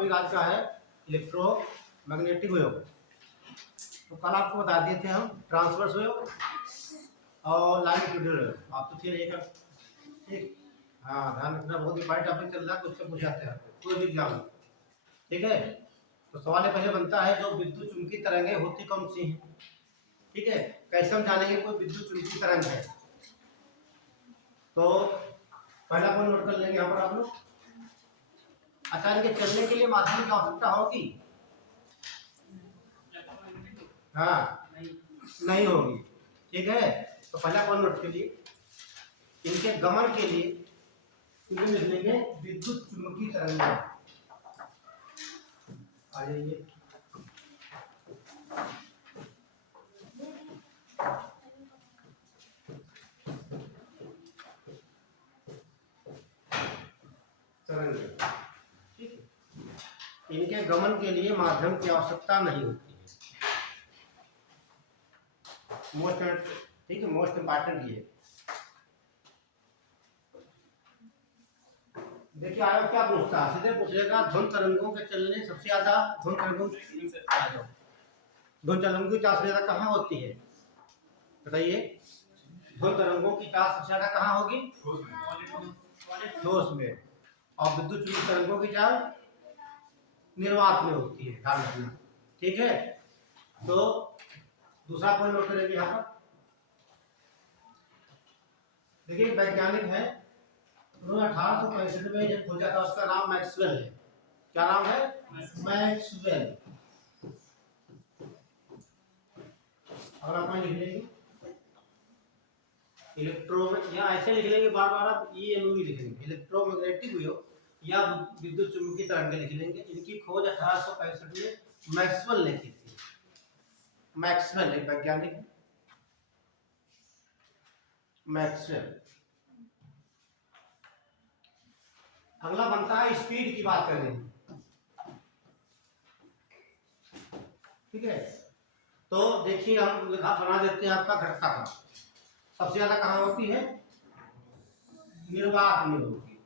Topic आज का है इलेक्ट्रोमैग्नेटिक वेव। तो कल आपको बता दिए थे हम ट्रांसवर्स वेव और लॉन्गिट्यूडनल वेव। आप तो थे नहीं कर ठीक। हाँ, ध्यान रखना, बहुत इंपॉर्टेंट टॉपिक चल रहा है, कुछ से पूछ जाते हैं कोई भी एग्जाम में। ठीक है, तो सवाल ये पहले बनता है जो विद्युत चुंबकीय तरंगें होती कौन सी हैं। ठीक है, कैसे हम जानेंगे कोई विद्युत चुंबकीय तरंग है। तो पहला पॉइंट नोट कर लेंगे यहाँ पर आप लोग। आचार्य के चलने के लिए माध्यम की आवश्यकता होगी? हाँ, नहीं होगी। ठीक है, तो पहला पॉइंट नोट कीजिए, इनके गमन के लिए इन्हें लिख लेंगे विद्युत चुंबकीय तरंग। आ जाइए, तरंग। ठीक है, इनके गमन के लिए माध्यम की आवश्यकता नहीं होती है। मोस्ट, ठीक है, मोस्ट इंपॉर्टेंट ये। देखिए आयोग क्या पूछता है, सीधे पूछेगा ध्वनि तरंगों के चलने सबसे ज्यादा ध्वनि तरंगों ध्वनि तरंगों की चाल सबसे ज्यादा कहाँ होती है, बताइए। ध्वनि तरंगों की चाल सबसे ज्यादा कहाँ होगी? ठोस में। और विद्युत चुंबकीय तरंगों की चाल निर्वात में होती है, ध्यान रखना। ठीक है, तो दूसरा पॉइंट नोट करेंगे यहाँ पर। देखिए वैज्ञानिक है, उन्होंने 1865 में जब खोजा था, उसका नाम मैक्सवेल है। क्या नाम है? मैक्सवेल। और आप लिख लेंगे इलेक्ट्रो, या ऐसे लिख लेंगे बार बार आप EMV लिख लेंगे, इलेक्ट्रोमैग्नेटिक वेव या विद्युत चुंबकीय तरंगें लिख लेंगे। इनकी खोज 1865 में मैक्सवेल ने की थी। मैक्सवेल एक वैज्ञानिक है, मैक्सवेल। अगला बनता है स्पीड की बात करें। ठीक है, तो देखिए हम बना देते हैं आपका घटता का। सबसे ज्यादा कहाँ होती है? निर्वात में होती है।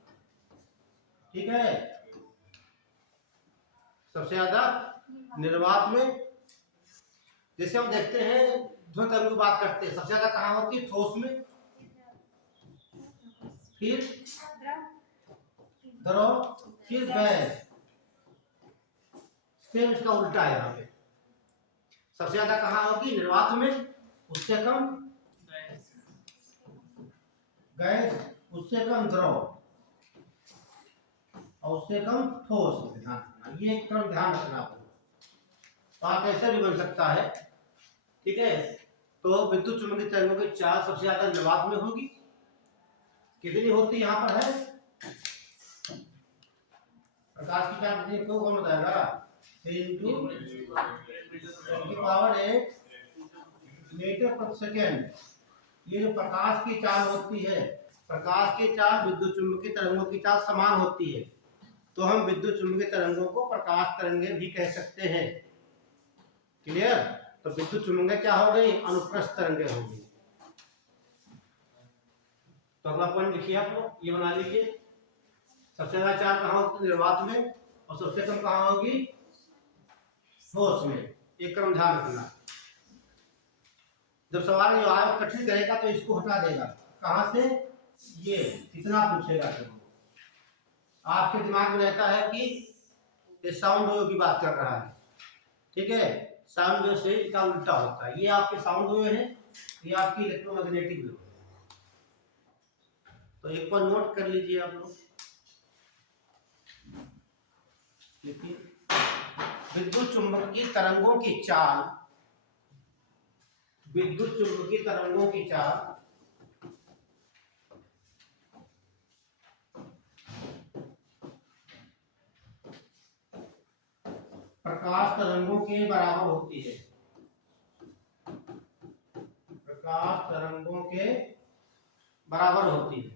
ठीक है, सबसे ज्यादा निर्वात में। जैसे हम देखते हैं ध्वनि तरंग की बात करते हैं, सबसे ज्यादा कहाँ होती है? ठोस में, फिर द्रव, फिर गैस। सेम इसका उल्टा है यहाँ पे। सबसे ज्यादा कहाँ होगी? निर्वात में, उससे कम गैस, उससे कम द्रव और उससे कम ठोस में। ध्यान रखना, ये एक क्रम ध्यान रखना आपको। तो आप ऐसे भी बन सकता है। ठीक है, तो विद्युत चुंबकीय तरंगों की चाल सबसे ज्यादा निर्वात में होगी। कितनी होती यहाँ पर है? प्रकाश की चाल कितनी, क्यों कौन बताएगा? 3 × 10⁸ मीटर प्रति सेकेंड। ये जो प्रकाश की चाल होती है, प्रकाश की चाल विद्युत चुंबकीय तरंगों की चाल समान होती है, तो हम विद्युत चुंबकीय तरंगों को प्रकाश तरंगें भी कह सकते हैं। क्लियर? तो विद्युत चुंबकीय क्या हो गई? अनुप्रस्थ तरंगें होंगी। तो अगला पॉइंट लिखिए आप लोग, ये बना लीजिए। सबसे ज्यादा चाल कहाँ होगी? निर्वात में, और सबसे कम कहाँ होगी? ठोस में। एक क्रम ध्यान रखना। जब सवाल जो आयोग कठिन करेगा तो इसको हटा देगा। कहां से? ये कितना पूछेगा तो आपके दिमाग में रहता है कि ये साउंड वेव की बात कर रहा है। ठीक है, साउंड वेव से इसका उल्टा होता है। ये आपके साउंड वेव है, ये आपकी इलेक्ट्रोमैग्नेटिक वेव है। तो एक पर नोट कर लीजिए आप लोग। विद्युत चुंबकीय तरंगों की चाल, विद्युत चुंबकीय तरंगों की चाल प्रकाश तरंगों के बराबर होती है। प्रकाश तरंगों के बराबर होती है।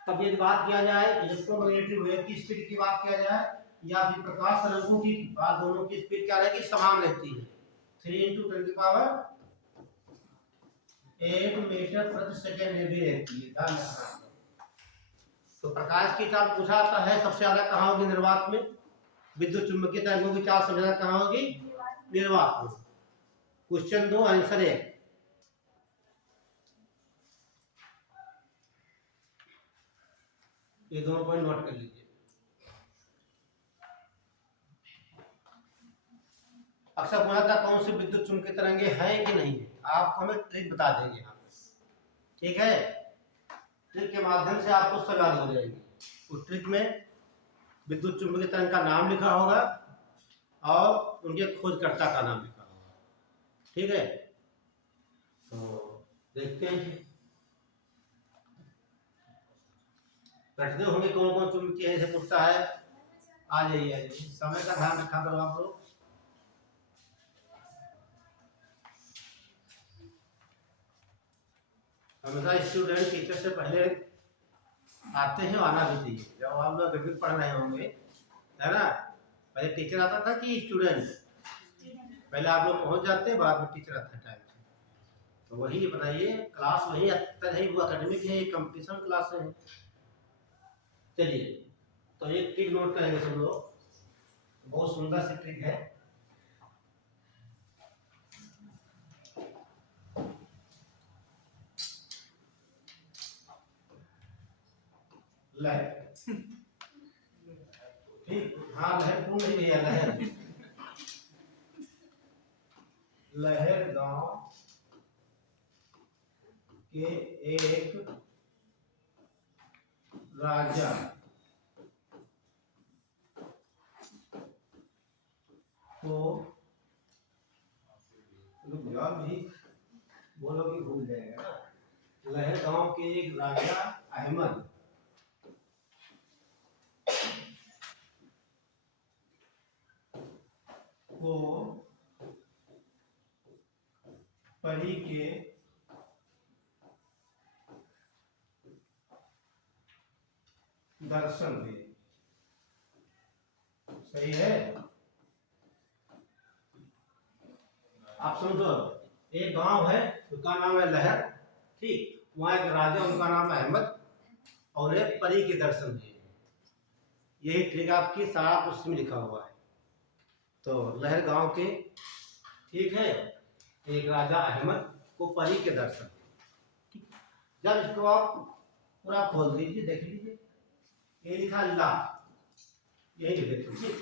तब यदि बात किया जाए इलेक्ट्रोमैग्नेटिक वेव की स्पीड की बात किया जाए या फिर प्रकाश तरंगों की बात, दोनों की स्पीड क्या रहेगी? समान रहती है। 3 × 10⁻⁸ 8 मीटर प्रति सेकेंड ये भी रहती है, ध्यान रखना। तो प्रकाश की चाल पूछा जाता है सबसे ज्यादा कहाँ होगी? निर्वात में। विद्युत चुंबकीय तरंगों की चाल सबसे ज्यादा कहाँ होगी? निर्वात में। Question 2 answer 1। ये दोनों पॉइंट नोट कर लीजिए। अक्सर पूछा था कौन सी विद्युत चुंबकीय तरंगे हैं कि नहीं है, आपको हमें ट्रिक बता देंगे यहाँ पे, ठीक है। ट्रिक के माध्यम से आपको सवाल हो जाएंगे। उस ट्रिक में विद्युत चुंबकीय तरंग का नाम लिखा होगा और उनके खोजकर्ता का नाम लिखा होगा, ठीक है। तो देखते हैं बैठते होंगे कौन कौन चुंबकीय ऐसे पूछता है। आ जाइए, समय का ध्यान रखा करो आप लोग। हमेशा स्टूडेंट टीचर से पहले आते हैं, आना भी चाहिए। जब आप लोग गणित पढ़ रहे होंगे, है ना, पहले टीचर आता था कि स्टूडेंट? पहले आप लोग पहुंच जाते हैं, बाद में टीचर आता है टाइम से। तो वही बताइए, क्लास वही तरह ही वो एकेडमिक है, कंपटीशन क्लास है। चलिए, तो एक ट्रिक नोट करेंगे सब लोग, बहुत सुंदर सी ट्रिक है। लहर, ठीक, हाँ लहर पूर्ण नहीं भैया, लहर। लहर गांव के एक राजा को, भी बोलो कि भूल जाएगा ना। लहर गांव के एक राजा अहमद को परी के दर्शन हुए। सही है। आप समझो, एक गांव है, उसका नाम है लहर, ठीक, वहां एक राजा, उनका नाम है अहमद, और एक परी के दर्शन हुए। यही ट्रिक आपकी सारा पुस्तक में लिखा हुआ है। तो लहर गांव के, ठीक है, एक राजा अहमद को परी के दर्शन। जब इसको आप पूरा खोल दीजिए, देख लीजिए, ये लिखा ला, यही लिख दीजिए।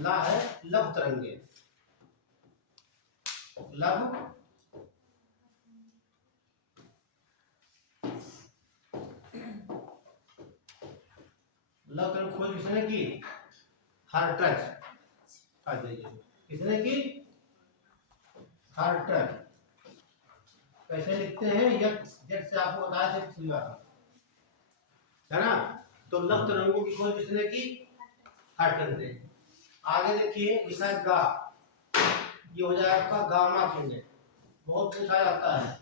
ला है लघु तरंगे, लघु लघु तरंग खोज किसने की? हार्ट्ज। आ जाइए, किसने की? हार्ट्ज। कैसे लिखते हैं? जेड से आपको बताया था पिछली बार, है ना। तो लघु तरंगों की खोज किसने की? हार्ट्ज ने। आगे देखिए, लिखा है गा, ये हो जाएगा आपका गामा किरणें। बहुत पूछा जाता है,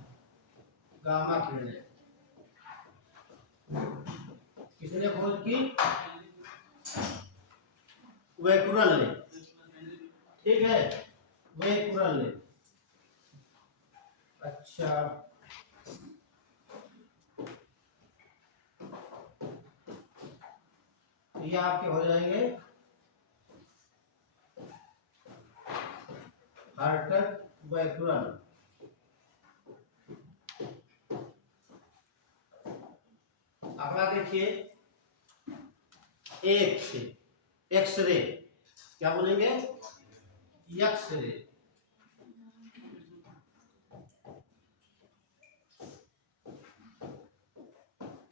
गामा किरणें किसने खोज की? वेकुरल ने, ठीक है, वेकुरल ने। अच्छा, ये आपके हो जाएंगे हार्ट्ज, वेकुरल। अगला देखिए, एक्सरे, क्या बोलेंगे? एक्सरे।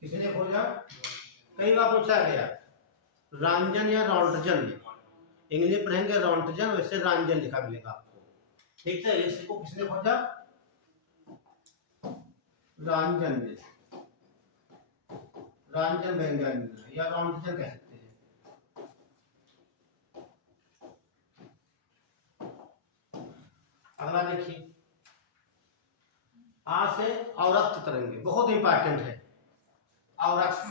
किसने खोजा? कई बार पूछा गया, रंजन या रॉन्टजन। इंग्लिश पढ़ेंगे रॉन्टजन, वैसे रंजन लिखा मिलेगा आपको, ठीक है। इसको किसने खोजा? रंजन ने, रंजन वैज्ञानिक या रॉन्टजन कह सकते हैं। अगला देखिए, आ से अवरक्त तरंगे, बहुत इंपॉर्टेंट है। अवरक्त,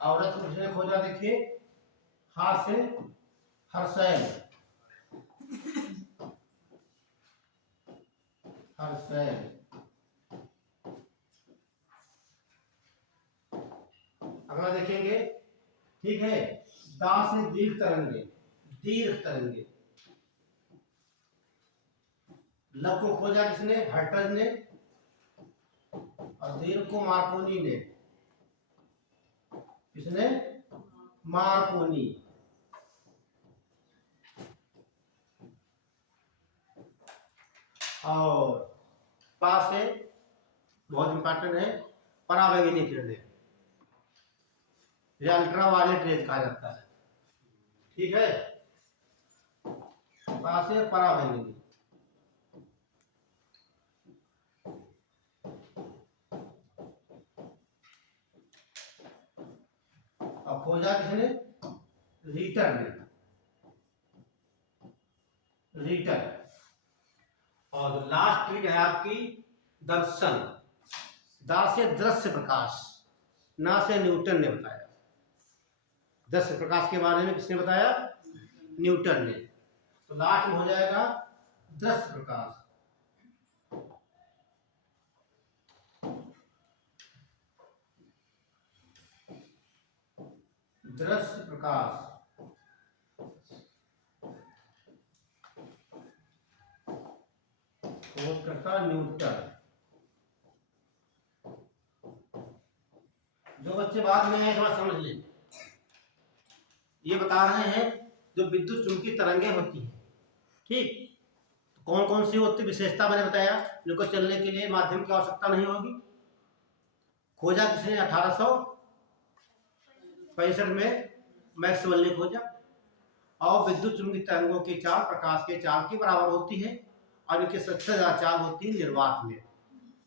अवरक्त किसने खोजा? देखिए, हा से हर्षैल, हर्षैल। अगला देखेंगे, ठीक है, दा से दीर्घ तरंगे, दीर्घ तरंगे। लव को खोजा किसने? हर्टज ने, और दीर्घ को मार्कोनी ने। किसने? मार्कोनी। और पास है, बहुत इंपॉर्टेंट है, पराबैंगनी किरणें, या अल्ट्रावायलेट रेज कहा जाता है, ठीक है। पास है पराबैंगनी। और खोजा किसने? रीटर ने, रीटर। और लास्ट ट्रिक है आपकी दर्शन। दा से दृश्य प्रकाश, ना से न्यूटन ने बताया। दृश्य प्रकाश के बारे में किसने बताया? न्यूटन ने। तो लास्ट में हो जाएगा दृश्य प्रकाश। दृश्य प्रकाश खोज करता न्यूटन। जो बच्चे बाद में थोड़ा समझ लें, ये बता रहे हैं जो विद्युत चुंबकीय तरंगें होती हैं, ठीक, कौन कौन सी होती विशेषता मैंने बताया, जिनको चलने के लिए माध्यम की आवश्यकता नहीं होगी। खोजा किसने? 1865 में मैक्सवेल ने खोजा। और विद्युत चुंबकीय तरंगों की चाल प्रकाश के चाल की बराबर होती है, और इनकी सबसे ज्यादा चाल होती है निर्वात में,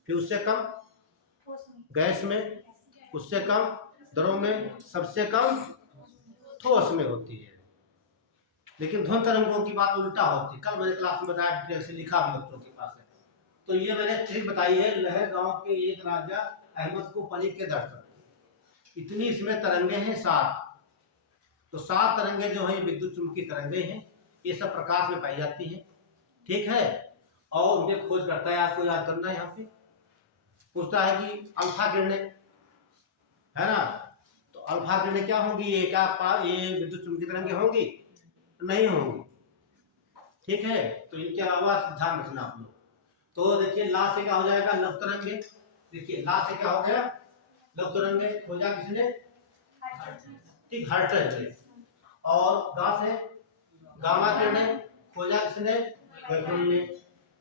फिर उससे कम गैस में, उससे कम द्रव में, सबसे कम ठोस में होती है। लेकिन ध्वनि तरंगों की बात उल्टा होती है। कल मैंने क्लास में बताया, डिटेल से लिखा भी बच्चों के पास है। तो ये मैंने ट्रिक बताई है। लहर गांव के एक राजा अहमद को परी के दर्शन, इतनी इसमें तरंगे हैं 7। तो 7 तरंगे जो है विद्युत चुंबकीय तरंगे हैं, ये सब प्रकाश में पाई जाती हैं, ठीक है। और उनके खोज करता है, आपको याद करना है, यहाँ पे पूछता है कि अल्फा किरणें, है ना, तो अल्फा किरणें क्या होंगी? ये क्या ये विद्युत चुंबकीय तरंगे होंगी? नहीं होंगी, ठीक है। तो इनके अलावा ध्यान रखना आप लोग। तो देखिए ला से क्या हो जाएगा? लव तरंगे। देखिए ला से क्या हो गया? लव तरंगे। खोजा किसने? ठीक, हर्टज ने। और गा से गामा किरणें, खोजा किसने? वैक्यूम ने।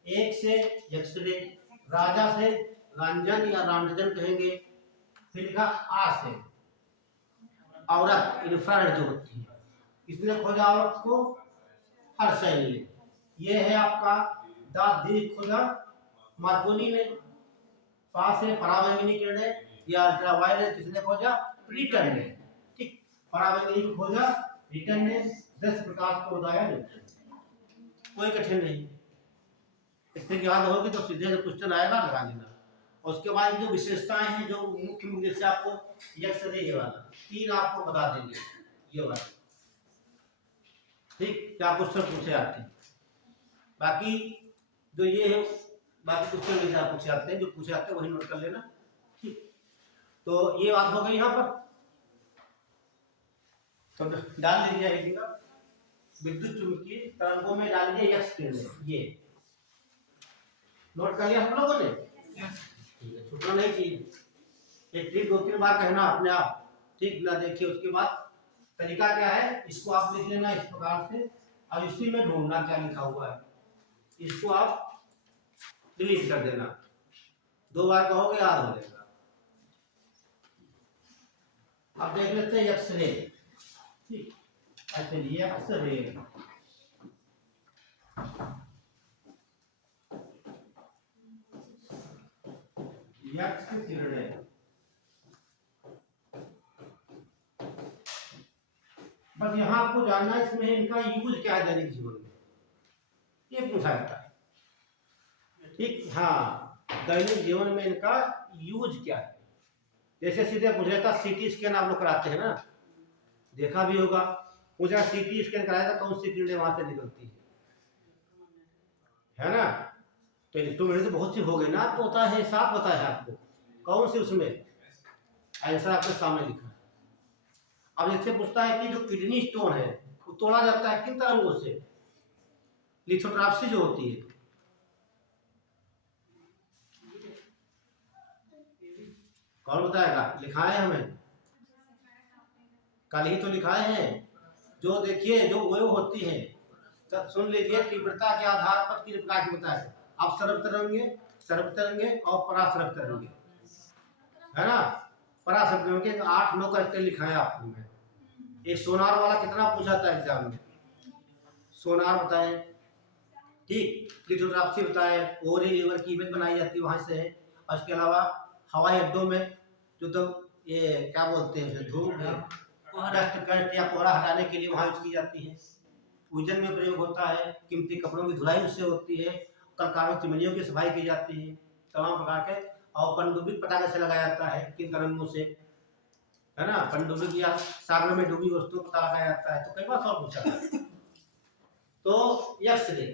एक से एक्सरे, राजा से रंजन या रामजन कहेंगे। फिर लिखा आ से औरत, इंफ्रारेड जो होती है, किसने खोजा औरत को? हर्षैल ने। ये है आपका दा दीर्घ खोजा मार्कोनी ने। पास है पराबैंगनी किरणें या अल्ट्रावायलेट, किसने खोजा? रीटन ने, ठीक। पराबैंगनी को खोजा रीटन ने, 10 प्रकाश को बताया न्यूटन। कोई कठिन नहीं, इससे याद होगी तो सीधे जो क्वेश्चन आएगा लगा लेना। और उसके बाद जो विशेषताएं हैं, जो मुख्य मुद्दे से आपको यक्स रे ये वाला 3 आपको बता देंगे, ये वाला, ठीक, क्या क्वेश्चन पूछे आते हैं। बाकी जो ये है, बाकी क्वेश्चन नहीं पूछे आते हैं, जो पूछे आते हैं वही नोट कर लेना, ठीक। तो ये बात हो गई यहाँ पर। तो डाल लीजिए विद्युत चुंबकीय तरंगों में डालिए यक्स किरणें, ये नोट कर लिया हम लोगों ने, ठीक है, छूटना नहीं चाहिए। एक ट्रिक 2-3 बार कहना अपने आप, ठीक ना। देखिए उसके बाद तरीका क्या है, इसको आप लिख लेना इस प्रकार से, और इसी में ढूंढना क्या लिखा हुआ है, इसको आप डिलीट कर देना। 2 बार कहोगे याद हो जाएगा। अब देख लेते हैं एक्सरे, ठीक, चलिए एक्सरे। यक्स किरणें, बस यहाँ आपको जानना है इसमें इनका यूज क्या है दैनिक जीवन में, ये पूछा जाता है, ठीक। हाँ, दैनिक जीवन में इनका यूज क्या है। जैसे सीधे पूछ लेता, सीटी स्कैन आप लोग कराते हैं ना, देखा भी होगा, वो जहाँ सीटी स्कैन कराया था कौन सी किरणें वहां से निकलती है ना। तो इलेक्ट्रोमैग्नेटिक तो बहुत सी हो गई ना, आपको पता है, साफ पता है आपको कौन सी उसमें आंसर आपके सामने लिखा है। अब इससे पूछता है कि जो किडनी स्टोन है वो तोड़ा जाता है किन तरंगों से, लिथोट्राप्सी जो होती है। कौन बताएगा, लिखाए हमें, कल ही तो लिखाए हैं। जो देखिए जो वो होती है, सुन लीजिए, तीव्रता के आधार पर तीन प्रकार की बताए, अब सर्व तरंगे और परासरब तरंगे, है ना। परासरब तरंगे 8-9 करके लिखाए आपको मैं। एक सोनार वाला कितना पूछा था एग्जाम में, सोनार बताए, ठीक, लिथोट्राप्सी बताए, ओरी रिवर की इमेज बनाई जाती है वहां से है। और इसके अलावा हवाई अड्डों में जो तो ये क्या बोलते हैं, धूप है, डस्ट कस्ट या कोहरा हटाने के लिए वहां यूज की जाती है। पूजन में प्रयोग होता है, कीमती कपड़ों की धुलाई उससे होती है, कलकारों चिमनियों की सफाई की जाती है, तमाम प्रकार के। और पनडुब्बी पटाखे से लगाया जाता है किन तरंगों से, है ना। पनडुब्बी या सागर में डूबी वस्तुओं को लगाया जाता है। तो कई बार सवाल पूछा था। तो एक्सरे,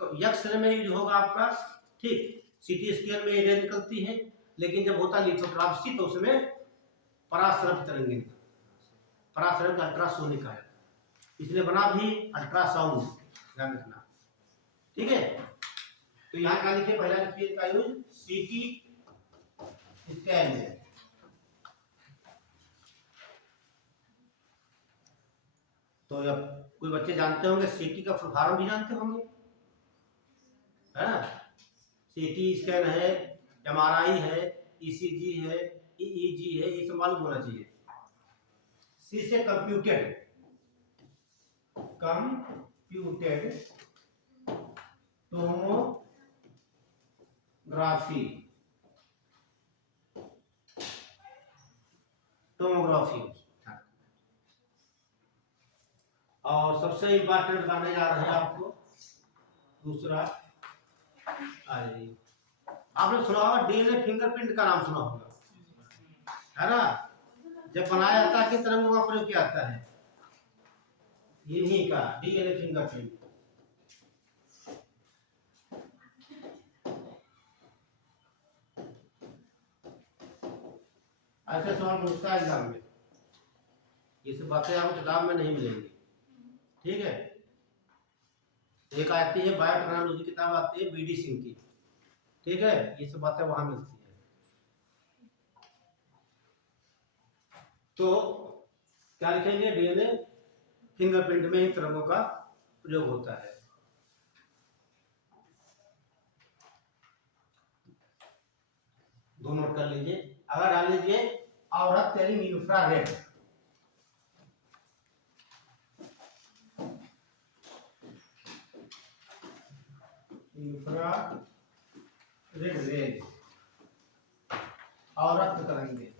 तो एक्सरे में यूज होगा आपका, ठीक, सीटी स्कैन में ये निकलती है, लेकिन जब होता है लिथोट्राप्सी तो उसमें परासरब तरंगे, परासरब अल्ट्रासोनिक है, इसलिए बना भी अल्ट्रासाउंड, ध्यान रखना, ठीक है। तो यहाँ क्या लिखिए, पहला लिखिए इसका यूज सीटी स्कैन में। तो जब कोई बच्चे जानते होंगे सीटी का फुल फॉर्म भी जानते होंगे, है ना। सीटी स्कैन है, एमआरआई है, ईसीजी है, ईईजी है, ये सब मालूम होना चाहिए। सी से कंप्यूटेड टोमोग्राफी, टोमोग्राफी। और सबसे इंपॉर्टेंट बताने जा रहे हैं आपको दूसरा, आपने सुना होगा डीएनए फिंगरप्रिंट का नाम सुना होगा, है ना। जब बनाया जाता है किस तरंगों का प्रयोग किया जाता है, इन्हीं का डीएनए फिंगरप्रिंट। ऐसे सवाल पूछता है एग्जाम में, ये सब बातें आपको किताब में नहीं मिलेंगी, ठीक है। एक आती है बायोटेक्नोलॉजी किताब आती है बीडी सिंह की, ठीक है, ये सब बातें वहां मिलती है। तो क्या लिखेंगे, डीएनए फिंगरप्रिंट में इन तरंगों का प्रयोग होता है। दो नोट कर लीजिए, अगर डाल लीजिए औरत तेरी इंफ्रारेड, इंफ्रारेड रेज और रक्त तरंगे,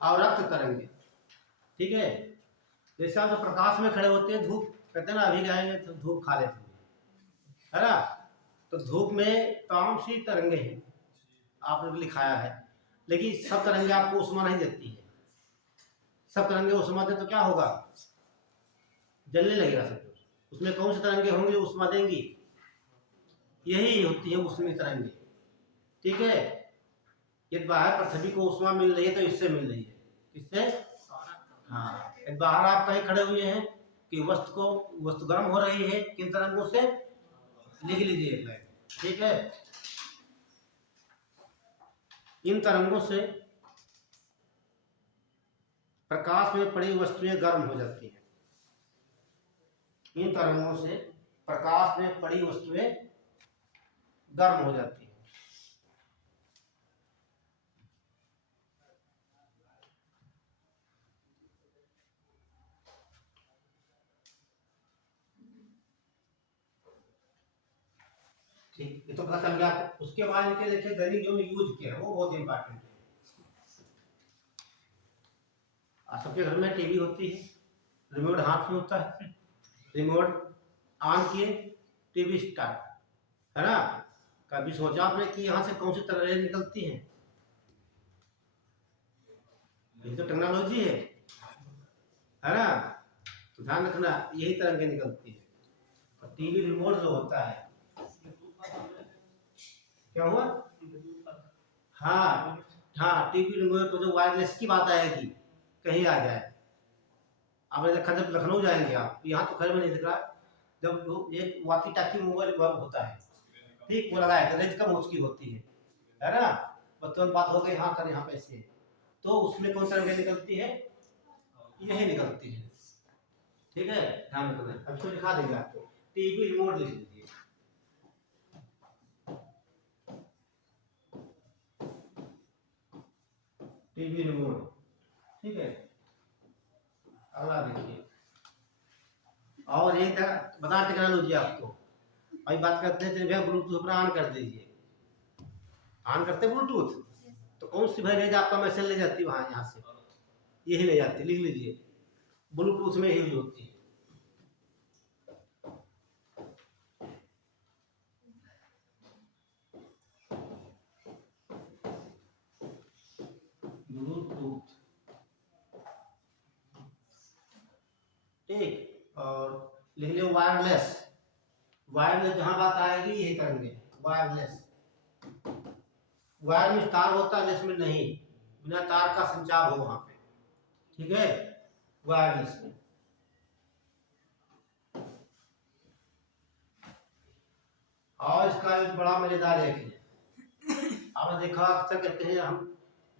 और रक्त तरंगे, ठीक है। जैसे आप प्रकाश में खड़े होते हैं, धूप कहते हैं ना, अभी जाएंगे तो धूप खा लेते हैं, है ना। तो धूप में तमाम सी तरंगे हैं, आपने लिखाया है, लेकिन सब तरंगे आपको उष्मा नहीं देती है। सब तरंगे उष्मा दे तो क्या होगा, जलने लगेगा सब कुछ। उसमें कौन सी तरंगे होंगी जो उष्मा देंगी, यही होती है उष्मी तरंगे, ठीक है। यदि बाहर पृथ्वी को उष्मा मिल रही है तो इससे मिल रही है, किससे, हाँ। यदि बाहर आप कहीं खड़े हुए हैं कि वस्तु गर्म हो रही है, किन तरंगों से, लिख लीजिए, ठीक है। इन तरंगों से प्रकाश में पड़ी वस्तुएं गर्म हो जाती हैं, इन तरंगों से प्रकाश में पड़ी वस्तुएं गर्म हो जाती हैं। ठीक, ये तो पता चल गया। उसके बाद इनके देखिए दैनिक जो यूज किया है वो बहुत इंपॉर्टेंट है। सबके घर में टीवी होती है, रिमोट हाथ में होता है, रिमोट ऑन किए, टीवी स्टार्ट, है ना। कभी सोचा आपने कि यहाँ से कौन सी तरंगें निकलती हैं? ये तो टेक्नोलॉजी है ना। तो ध्यान रखना, यही तरंगें निकलती है। तो टीवी रिमोट जो होता है, क्या हुआ? हाँ हाँ, टीवी रिमोट तो जो वायरलेस की बात आएगी, कहीं आ जाए। आपने देखा जब लखनऊ जाएंगे आप, यहाँ तो खैर में नहीं दिख रहा, जब वो एक वाकी टाकी मोबाइल होता है, ठीक, वो लगाया था, रेंज कम उसकी होती है ना। तुरंत बात हो गई, हाँ सर यहाँ पैसे, तो उसमें कौन सा तरंगें निकलती है? यही निकलती है, ठीक है। ध्यान रखना, अब इसको दिखा देंगे आपको, टीवी रिमोट लिख लीजिए। टीवी रिमोट, ठीक है। अगला देखिए, और एक बता टेक्नोलॉजी आपको, अभी बात करते हैं, तो भैया ब्लूटूथ अपना ऑन कर दीजिए। ऑन करते ब्लूटूथ, तो कौन सी भाई रेंज आपका मैसेज ले जाती है वहाँ, यहाँ से यही ले जाती है, लिख लीजिए, ब्लूटूथ में यूज होती है। ब्लूटूथ, ठीक। और लिख लियो वायरलेस, वायरलेस जहां बात आएगी यही करेंगे, वायरलेस। वायर में तार होता है, लेस में नहीं, बिना तार का संचार हो वहां पे, ठीक है, वायरलेस में। और इसका एक बड़ा मजेदार एक है, आपने देखा अक्सर कहते हैं हम,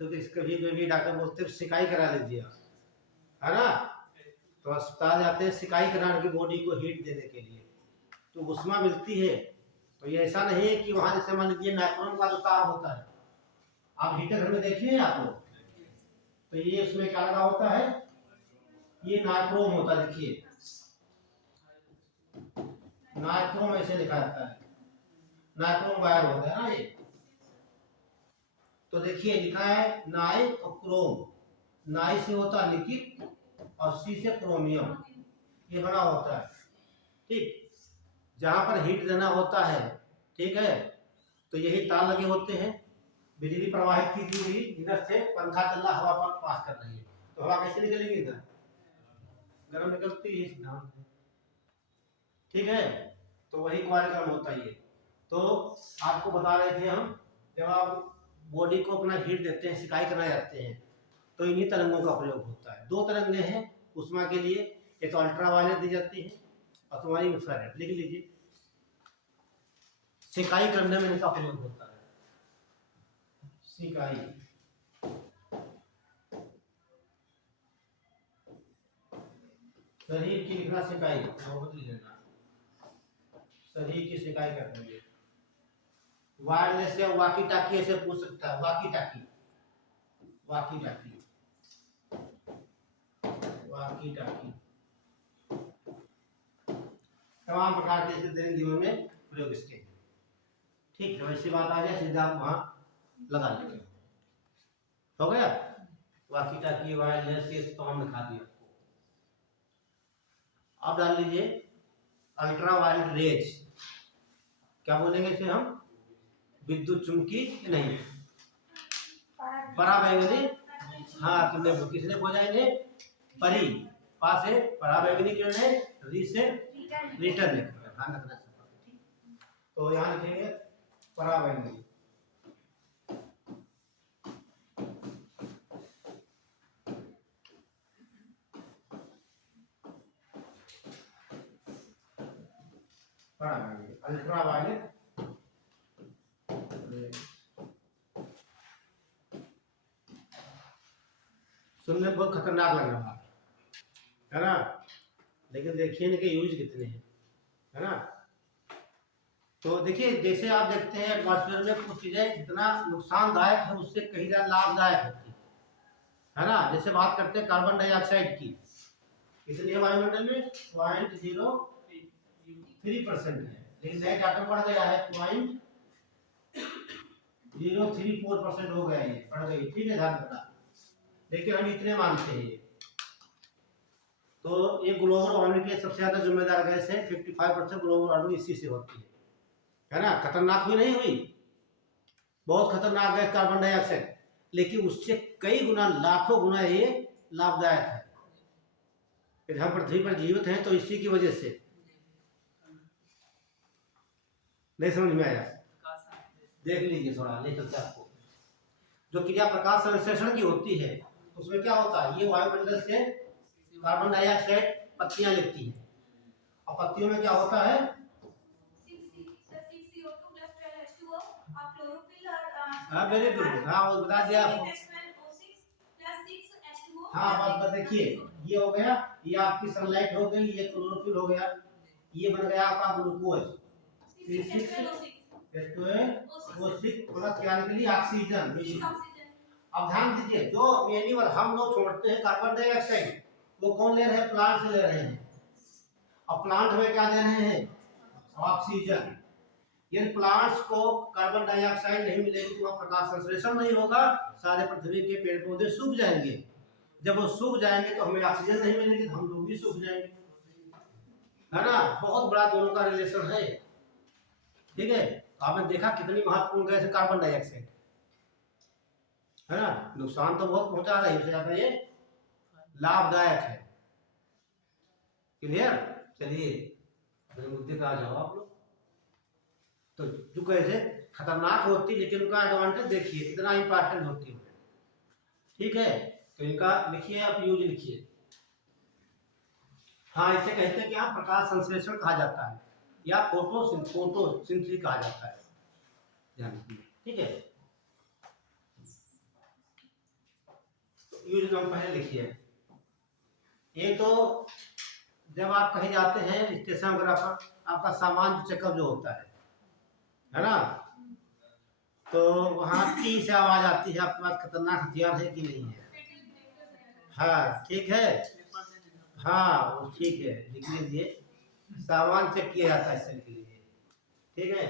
तो कभी कभी डॉक्टर बोलते हैं सिकाई करा लीजिए, है ना। तो अस्पताल जाते हैं सिकाई कराने की, बॉडी को हीट देने के लिए, तो उष्मा मिलती है। तो ये ऐसा नहीं है कि वहां जैसे मान लीजिए नाइट्रोन का जो तार होता है, आप हीटर घर में देखिए आप लोग, तो ये उसमें क्या लगा होता है, ये नाइट्रोम होता है, देखिए नाइट्रोम ऐसे लिखा जाता है, नाइट्रोम वायर होता है ना ये। तो देखिए लिखा है नाइक और क्रोम, नाई से होता है लिक्विड और सी से क्रोमियम, ये बना होता है, ठीक। जहां पर हीट देना होता है, ठीक है, तो यही तार लगे होते हैं, बिजली प्रवाहित की हुई, इधर से पंखा चल रहा, हवा पर पास कर रही है, तो हवा कैसे निकलेगी? इधर गर्म निकलती है सिद्धांत, ठीक है। तो वही क्वाइल गर्म होता है ये। तो आपको बता रहे थे हम, जब आप बॉडी को अपना हीट देते हैं, सिकाई करना जाते हैं, तो इन्हीं तरंगों का प्रयोग होता है। दो तरंगें हैं उष्मा के लिए, एक तो अल्ट्रा वायलेट दी जाती है और तुम्हारी इंफ्रारेड, लिख लीजिए। सिकाई करने में इनका प्रयोग होता है, सिकाई, शरीर की लिखना सिकाई, लिख लेना, शरीर की सिकाई कर देंगे। वायरलेस या वाकी टाकी ऐसे पूछ सकता है, वाकी टाकी, वाकी टाकी, वाकी टाकी, तमाम प्रकार के दैनिक जीवन में प्रयोग इसके, ठीक है। वैसी बात आ जाए सीधा आप वहां लगा लेंगे, हो गया। वाकी टाकी, वायरलेस, ये तमाम दिखा दिया आपको। अब डाल लीजिए अल्ट्रा वायलेट रेज, क्या बोलेंगे इसे हम? विद्युत चुंबकी नहीं, पराबैंगनी, हाँ तुमने किसने खोजा इन्हें? परी, पा से पराबैंगनी किरणें, री से रिटर्न, ध्यान रखना। तो यहाँ लिखेंगे पराबैंगनी, पराबैंगनी, अल्ट्रा वायलेट, सुनने में बहुत खतरनाक लग रहा है ना, लेकिन देखिए इनके यूज कितने हैं, है ना। तो देखिए जैसे आप देखते हैं एटमॉस्फेयर में कुछ चीजें जितना नुकसानदायक है उससे कहीं ज्यादा लाभदायक होती है ना। जैसे बात करते हैं कार्बन डाइऑक्साइड की, इसलिए वायुमंडल में 0.03% है, लेकिन नेट आटम बढ़ गया है 0.034% हो गया, ये बढ़ गई, ठीक है, ध्यान रखना। लेकिन हम इतने मानते हैं, तो ये ग्लोबल वार्मिंग के सबसे ज्यादा जिम्मेदार गैस है। 55% ग्लोबल वार्मिंग इसी से होती है ना। खतरनाक हुई नहीं हुई, बहुत खतरनाक गैस कार्बन डाइऑक्साइड, लेकिन उससे कई गुना, लाखों गुना ये लाभदायक है। यदि हम पृथ्वी पर जीवित हैं तो इसी की वजह से। नहीं समझ में आया? देख लीजिए थोड़ा ले चलते आपको। जो क्रिया प्रकाश संश्लेषण की होती है उसमें क्या होता है, ये वायुमंडल से कार्बन डाइऑक्साइड पत्तियां लेती हैं, और पत्तियों में क्या होता है, हाँ वेरी गुड, हाँ वो बता दिया आपको। हाँ बस देखिए, ये हो गया, ये आपकी सनलाइट हो गई, ये क्लोरोफिल हो गया, ये बन गया आपका ग्लूकोज प्लस क्या निकली, ऑक्सीजन। अब ध्यान दीजिए, जो एनिमल हम लोग छोड़ते हैं कार्बन डाइऑक्साइड, वो कौन ले रहे हैं, प्लांट से ले रहे हैं। अब प्लांट में क्या ले रहे हैं, ऑक्सीजन। यदि प्लांट्स को कार्बन डाइऑक्साइड नहीं मिलेगी तो वहाँ प्रकाश संश्लेषण नहीं होगा, सारे पृथ्वी के पेड़ पौधे सूख जाएंगे। जब वो सूख जाएंगे तो हमें ऑक्सीजन नहीं मिलेगी, तो हम लोग भी सूख जाएंगे, है ना। बहुत बड़ा दोनों का रिलेशन है, ठीक है। आपने देखा कितनी महत्वपूर्ण गैस है कार्बन डाइऑक्साइड, है ना। नुकसान तो बहुत पहुंचा रही है, ये लाभदायक है। क्लियर? चलिए अपने मुद्दे पे आ जाओ आप लोग। तो जो कैसे खतरनाक होती है, लेकिन उनका एडवांटेज देखिए कितना इंपॉर्टेंट होती है, ठीक है। तो इनका लिखिए, आप यूज लिखिए। हाँ, इसे कहते हैं क्या, प्रकाश संश्लेषण कहा जाता है, या फोटोसिंथेसिस कहा जाता है, ध्यान रखिए, ठीक है। यूज नाम पहले लिखिए। एक तो जब आप कहीं जाते हैं स्टेशन वगैरह पर, आपका सामान चेकअप जो होता है ना, तो वहाँ की से आवाज आती है, आपके पास खतरनाक हथियार है कि नहीं है। हाँ ठीक है, हाँ वो ठीक है, लिख लीजिए, सामान चेक किया जाता है, इससे लिख लीजिए, ठीक है।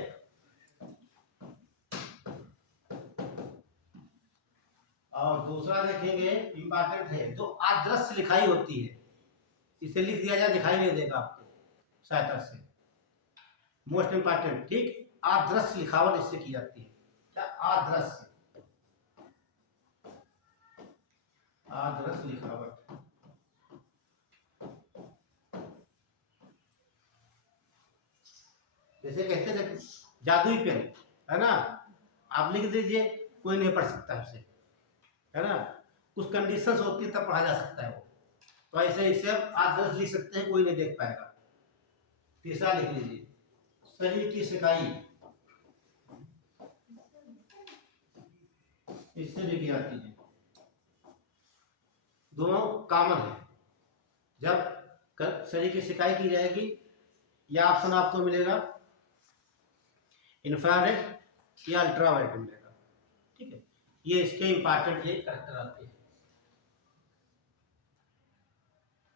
और दूसरा देखेंगे, इम्पोर्टेंट है, जो अदृश्य लिखाई होती है, इसे लिख दिया जाए, दिखाई नहीं देगा आपको सहायता से, मोस्ट इम्पोर्टेंट, ठीक। अदृश्य लिखावट इससे की जाती है, क्या, अदृश्य, अदृश्य लिखावट। जैसे कहते हैं जादुई पेन, है ना, आप लिख दीजिए, कोई नहीं पढ़ सकता उसे, है ना। कुछ कंडीशंस होती है तब पढ़ा जा सकता है वो, तो ऐसे इसे आप 10 लिख सकते हैं, कोई नहीं देख पाएगा। तीसरा लिख लीजिए, शरीर की सिकाई, इससे लिखी जाती है, दोनों कॉमन है। जब शरीर की सिकाई की जाएगी, यह ऑप्शन आपको मिलेगा इंफ्रारेड या अल्ट्रावायलेट मिलेगा, ठीक है। ये इसके इंपॉर्टेंट ये करैक्टर आते हैं।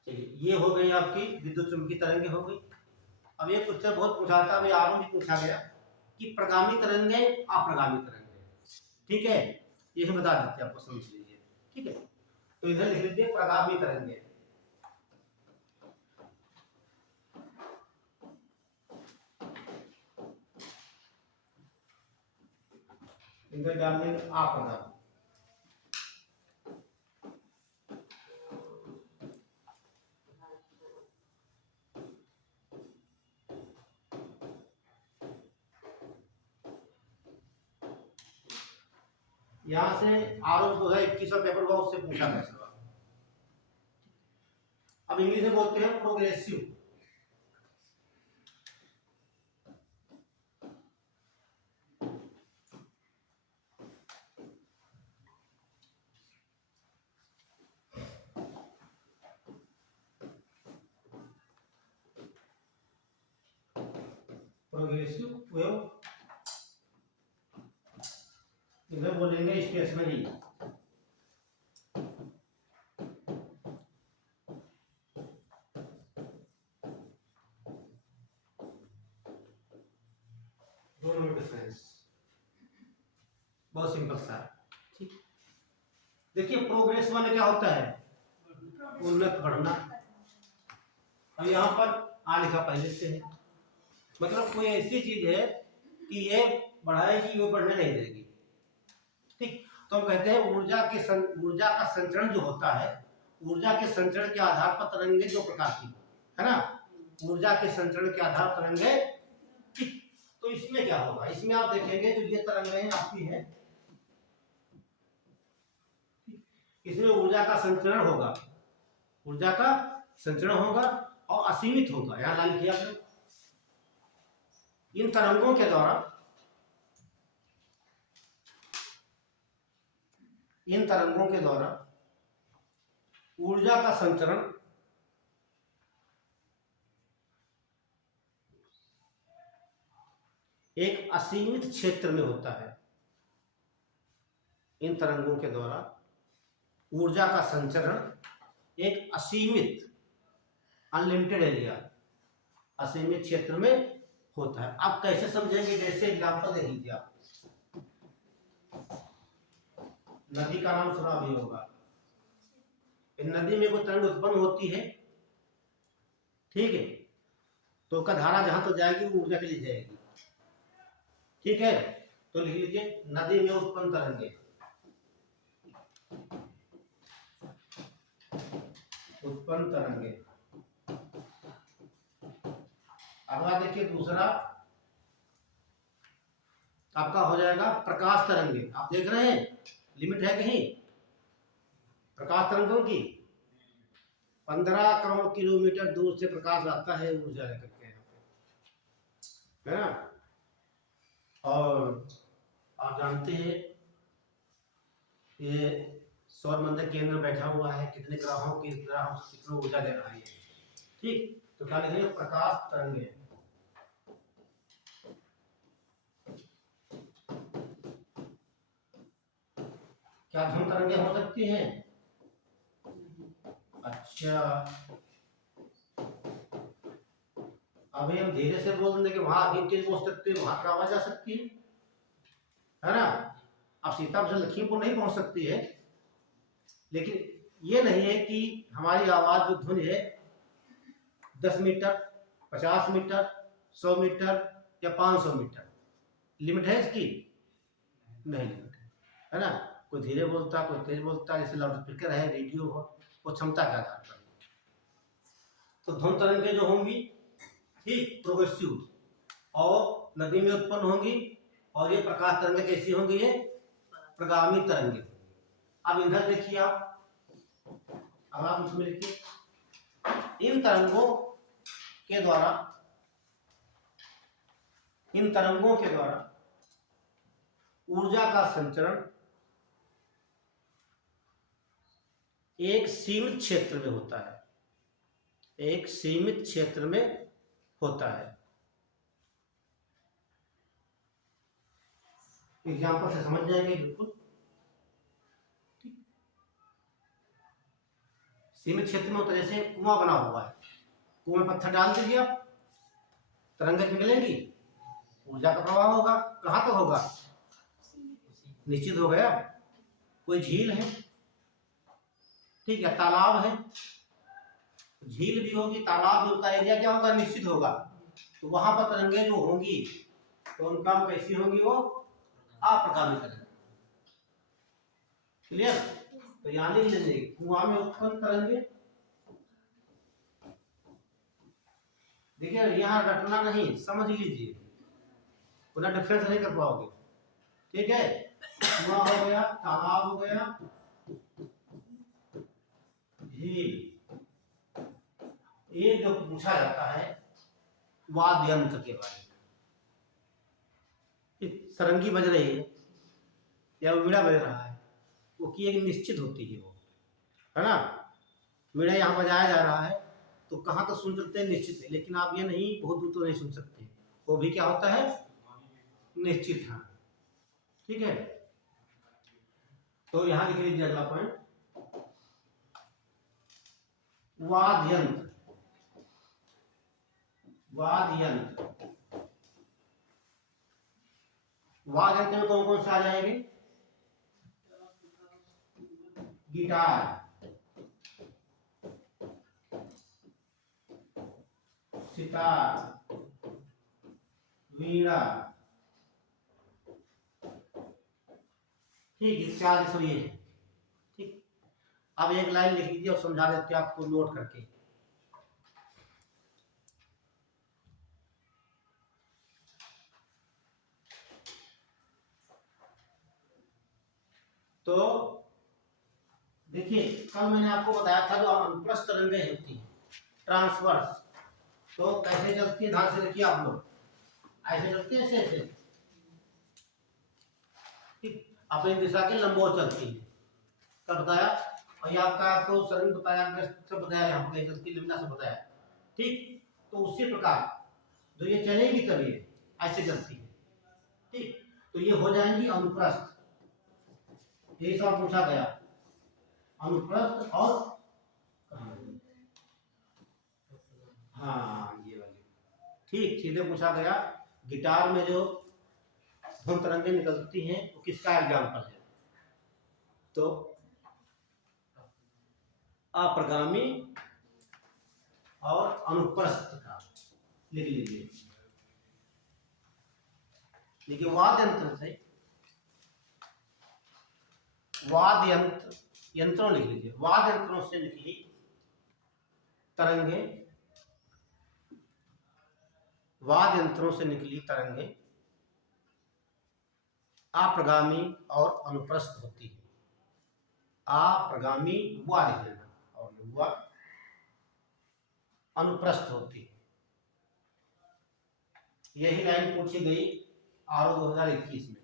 चलिए, ये हो गई आपकी विद्युत चुंबकीय तरंगे हो गई। अब ये क्वेश्चन बहुत पूछा था, अभी आगे भी पूछा गया कि प्रगामी तरंगे, अप्रगामी तरंगे, ठीक है, ये बता देते हैं आपको, समझ लीजिए, ठीक है। तो इधर लिख लीजिए प्रगामी तरंगे, इधर डाल देंगे अप्रगामी। यहाँ से आरोप 2021 पेपर हुआ, उससे पूछा गया सवाल। अब इंग्लिश में बोलते हैं प्रोग्रेसिव, प्रोग्रेसिव वेव, इधर बोलेंगे स्टेशनरी, दोनों में डिफरेंस बहुत सिंपल सा, ठीक। देखिए प्रोग्रेस वाले क्या होता है, उन्नत, बढ़ना, अब यहाँ पर आ लिखा पहले से है, मतलब कोई ऐसी चीज है कि ये बढ़ाएगी, वो बढ़ने नहीं देगी। ठीक, तो हम कहते हैं ऊर्जा का संचरण जो होता है, ऊर्जा के संचरण के आधार पर तरंगे दो प्रकार की है ना, ऊर्जा के संचरण के आधार पर तरंगे। ठीक, तो इसमें क्या होगा, इसमें आप देखेंगे जो ये तरंगें आपकी है, इसमें ऊर्जा का संचरण होगा, ऊर्जा का संचरण होगा और असीमित होगा। यहां लाइन किया आपने, इन तरंगों के द्वारा, इन तरंगों के द्वारा ऊर्जा का संचरण एक असीमित क्षेत्र में होता है। इन तरंगों के द्वारा ऊर्जा का संचरण एक असीमित, अनलिमिटेड एरिया, असीमित क्षेत्र में होता है। आप कैसे समझेंगे, जैसे एग्जाम्पल दे लीजिए आप, नदी का नाम सुना भी होगा, नदी में कोई तरंग उत्पन्न होती है, ठीक है, तो उसका धारा जहां तो जाएगी वो ऊर्जा के लिए जाएगी। ठीक है, तो लिख लीजिए नदी में उत्पन्न तरंगे, उत्पन्न तरंगे। अगला देखिए दूसरा आपका हो जाएगा प्रकाश तरंगे। आप देख रहे हैं लिमिट है कहीं प्रकाश तरंगों की, 15 करोड़ किलोमीटर दूर से प्रकाश आता है ऊर्जा लेकर के, है ना। और आप जानते हैं ये सौर मंडल के अंदर बैठा हुआ है, कितने ग्रहों की कितनी ऊर्जा दे रहा है। ठीक, तो क्या लिखेंगे, प्रकाश तरंगे। क्या ध्वनि तरंगे हो सकती हैं? अच्छा, अभी हम धीरे से बोल देंगे कि वहां अभी तेज बोल सकते हैं, वहां आवाज आ सकती है ना। अब सीतापुर से लखीमपुर नहीं पहुंच सकती है, लेकिन ये नहीं है कि हमारी आवाज जो धुन है 10 मीटर, 50 मीटर, 100 मीटर या 500 मीटर, लिमिट है इसकी? नहीं लिमिट है ना। कोई धीरे बोलता, कोई तेज बोलता, जैसे लाउड स्पीकर है, रेडियो हो, वो क्षमता के आधार पर। तो ध्वनि तरंगें जो होंगी, ठीक, प्रोग्रेसिव और नदी में उत्पन्न होंगी, और ये प्रकाश तरंगें कैसी होंगी, ये प्रगामी तरंगें। अब इधर देखिए आप, अब आप इसमें लिखिए इन तरंगों के द्वारा, इन तरंगों के द्वारा ऊर्जा का संचरण एक सीमित क्षेत्र में होता है, एक सीमित क्षेत्र में होता है। एग्जाम्पल से समझ जाएंगे बिल्कुल। सीमित क्षेत्र में होता है, जैसे कुआं बना हुआ है, कुएं में पत्थर डाल दीजिए आप, तरंगें निकलेंगी, ऊर्जा का प्रवाह होगा, कहां तक होगा, निश्चित हो गया। कोई झील है, ठीक है, तालाब है, झील भी होगी, तालाब भी, उसका एरिया क्या होगा, निश्चित होगा, तो वहां पर तरंगें जो होंगी तो उनका कैसी होंगी, वो अप्रगामी तरंगें। क्लियर? तो यहां लिख लीजिए कुआं में उत्पन्न तरंगें। देखिए यहाँ रटना नहीं, समझ लीजिए, पूरा डिफरेंस नहीं कर पाओगे। ठीक है, कुआं हो गया, तालाब हो गया, झील। ये जो पूछा जाता है वाद्य यंत्र के बारे में, सरंगी बज रही है या वीणा बज रहा है, वो की एक निश्चित होती है, वो है ना। वीणा यहाँ बजाया जा रहा है तो कहाँ तो सुन सकते हैं, निश्चित है, लेकिन आप ये नहीं बहुत दूर तो नहीं सुन सकते, वो भी क्या होता है, निश्चित है। ठीक है, तो यहाँ लिख लीजिए अगला पॉइंट, वाद्य यंत्र। वाद्य यंत्र, वाद्य यंत्र में कौन कौन से आ जाएंगे, गिटार, सितार, वीणा, ठीक है, चार सब ये है। ठीक, अब एक लाइन लिख लीजिए और समझा देते हैं आपको नोट करके। तो देखिए, कल मैंने आपको बताया था जो अनुप्रस्थ तरंगें होती हैं ट्रांसवर्स, तो कैसे चलती है, ध्यान से देखिए आप लोग, ऐसे चलती है, ऐसे ऐसे, ठीक, अपनी दिशा के लंबवत चलती है। कब बताया? और ये आपका आपको सरल बताया, सब बताया, यहाँ पर चलती लंबा से बताया। ठीक, तो उसी प्रकार जो ये चलेगी तब ये ऐसे चलती है। ठीक, तो ये हो जाएंगी अनुप्रस्थ, यही सब पूछा गया, अनुप्रस्थ और हाँ ये वाली, ठीक, सीधे पूछा गया गिटार में जो ध्वनि तरंगें निकलती हैं वो किसका एग्जाम्पल है? तो अप्रगामी और अनुप्रस्थ का लिख लीजिए। देखिए वाद्य यंत्र से, वाद्य यंत्र, यंत्रों लिख लीजिए, वाद्य यंत्रों से निकली तरंगे, वाद्य यंत्रों से निकली तरंगे अप्रगामी और अनुप्रस्थ होती है। अप्रगामी हुआ लिख लेना और हुआ अनुप्रस्थ होती है। यही लाइन पूछी गई आरओ 2021 में।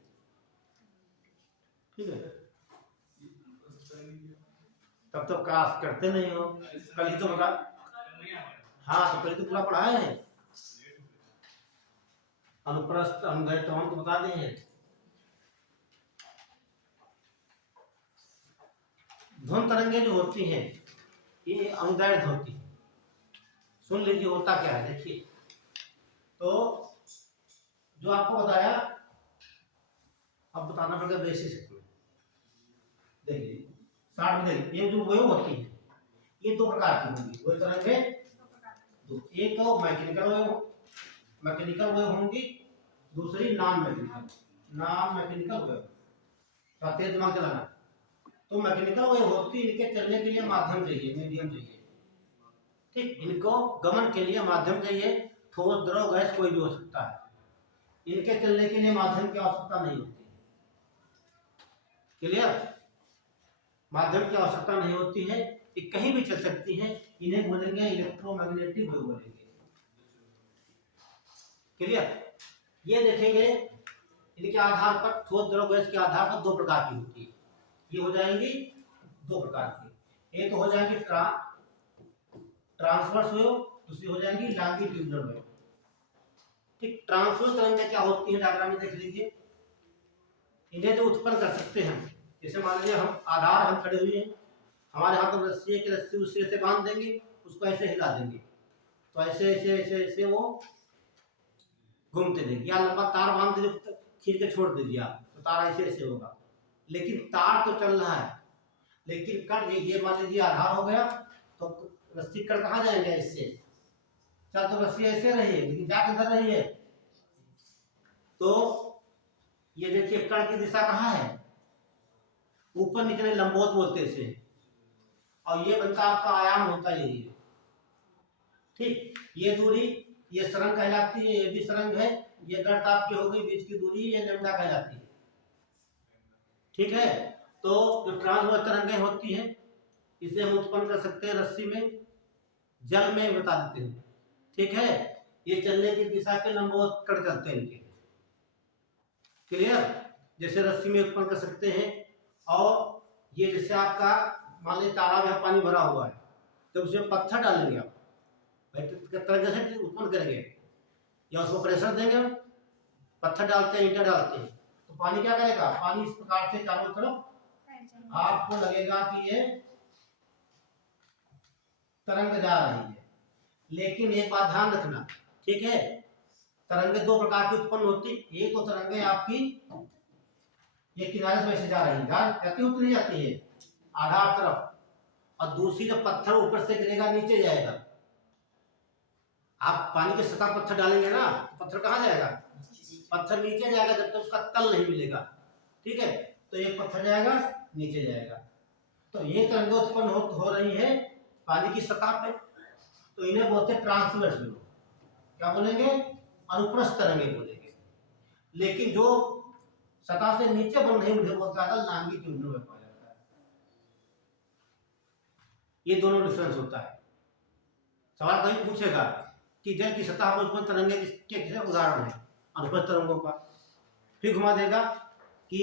ठीक है, तब तो क्लास करते नहीं हो, कल ही तो बता, हाँ तो कल ही तो पूरा पढ़ाए हैं, अनुप्रस्थ हम गए तो हम तो बता दें। ध्वनि तरंगे जो होती हैं ये अनुदैर्घ्य होती है। सुन लीजिए होता क्या है, देखिए, तो जो आपको बताया, अब बताना पड़ेगा बेसिस। देखिए 60 में देखिए, ये जो वेव होती है ये दो प्रकार की होंगी, वेव तरंगे दो, एक तो मैकेनिकल वेव होंगी, दूसरी नॉन मैकेनिकल वेव। तो तेज दिमाग चलाना, तो मैकेनिकल वेव होती है, इनके चलने के लिए माध्यम चाहिए, मीडियम चाहिए। ठीक, इनको गमन के लिए माध्यम चाहिए, ठोस द्रव गैस कोई भी हो सकता है, इनके चलने के लिए माध्यम की आवश्यकता नहीं होती। क्लियर? माध्यम की आवश्यकता नहीं होती है, ये कहीं भी चल सकती हैं, इन्हें बोलेंगे इलेक्ट्रोमैग्नेटिक वेव बोलेंगे। क्लियर? ये देखेंगे इनके आधार पर, ठोस द्रव गैस के आधार पर दो प्रकार की होती है, ये हो जाएंगी दो प्रकार की, एक तो हो जाएंगी ट्रांसवर्स वेव, दूसरी हो जाएंगी लॉन्गिट्यूडिनल वेव। ठीक, ट्रांसवर्स तरंगें क्या होती है डायग्राम में देख लीजिए, इन्हें तो उत्पन्न कर सकते हैं, जैसे मान लीजिए हम आधार हम खड़े हुए हैं, हमारे हाथ में रस्सी है कि रस्सी उस सिरे से बांध देंगे, उसको ऐसे हिला देंगे, तो ऐसे ऐसे ऐसे ऐसे वो घूमते देंगे, या लंबा तार बांध दीजिए, खींच के छोड़ दीजिए आप, तो तार ऐसे ऐसे होगा, लेकिन तार तो चल रहा है, लेकिन कण ये मान लीजिए आधार हो गया, तो रस्सी कण कहाँ जाएंगे? इससे चल, तो रस्सी ऐसे रही है लेकिन जा किधर रही है? तो ये देखिए कण की दिशा कहाँ है? ऊपर नीचे लंबवत बोलते हैं इसे, और ये बनता आपका आयाम होता है यही। ठीक, ये दूरी ये सरंग कहलाती है, ये भी सरंग है, ये गर्त आपकी हो गई बीच की दूरी, ये लैम्डा कहलाती है। ठीक है, तो जो ट्रांसवर्स तरंगें होती हैं इसे हम उत्पन्न कर सकते हैं रस्सी में, जल में बता देते हैं। ठीक है, ये चलने की दिशा के लंबवत कण चलते हैं इनके। क्लियर? जैसे रस्सी में उत्पन्न कर सकते हैं, और ये जैसे आपका मान लीजिए तालाब में पानी भरा हुआ है, तो उसमें पत्थर डालेंगे आप, तरंगे से उत्पन्न करेंगे, या उसको प्रेशर देंगे, पत्थर डालते हैं, ईंटा डालते हैं, तो पानी क्या करेगा? पानी इस प्रकार से चारों तरफ आपको लगेगा कि ये तरंग जा रही है। लेकिन एक बात ध्यान रखना, ठीक है, तरंगे दो प्रकार की उत्पन्न होती, एक तो तरंगे आपकी ये किनारे से वैसे जा रही है, कहती उतरी जाती है आधार तरफ, और दूसरी जब पत्थर ऊपर से गिरेगा नीचे जाएगा, आप पानी के सतह पत्थर डालेंगे ना, तो पत्थर कहाँ जाएगा? पत्थर नीचे जाएगा जब तक उसका तल नहीं मिलेगा। ठीक है, तो एक पत्थर जाएगा नीचे जाएगा। तो ये तरंगें उत्पन्न हो रही है पानी की सतह पे, तो इन्हें बोलते हैं ट्रांसवर्स फ्लो। क्या बोलेंगे? अनुप्रस्थ तरंगें बोलेंगे। लेकिन जो सतह से नीचे बन रही उन्हें बोलता है लॉन्गिट्यूडिनल वेव कहा जाता है। ये दोनों डिफरेंस होता है। सवाल कहीं पूछेगा कि जल की सतह पर उत्पन्न तरंगें किसके उदाहरण है अनुप्रस्थ तरंगों का, फिर घुमा देगा कि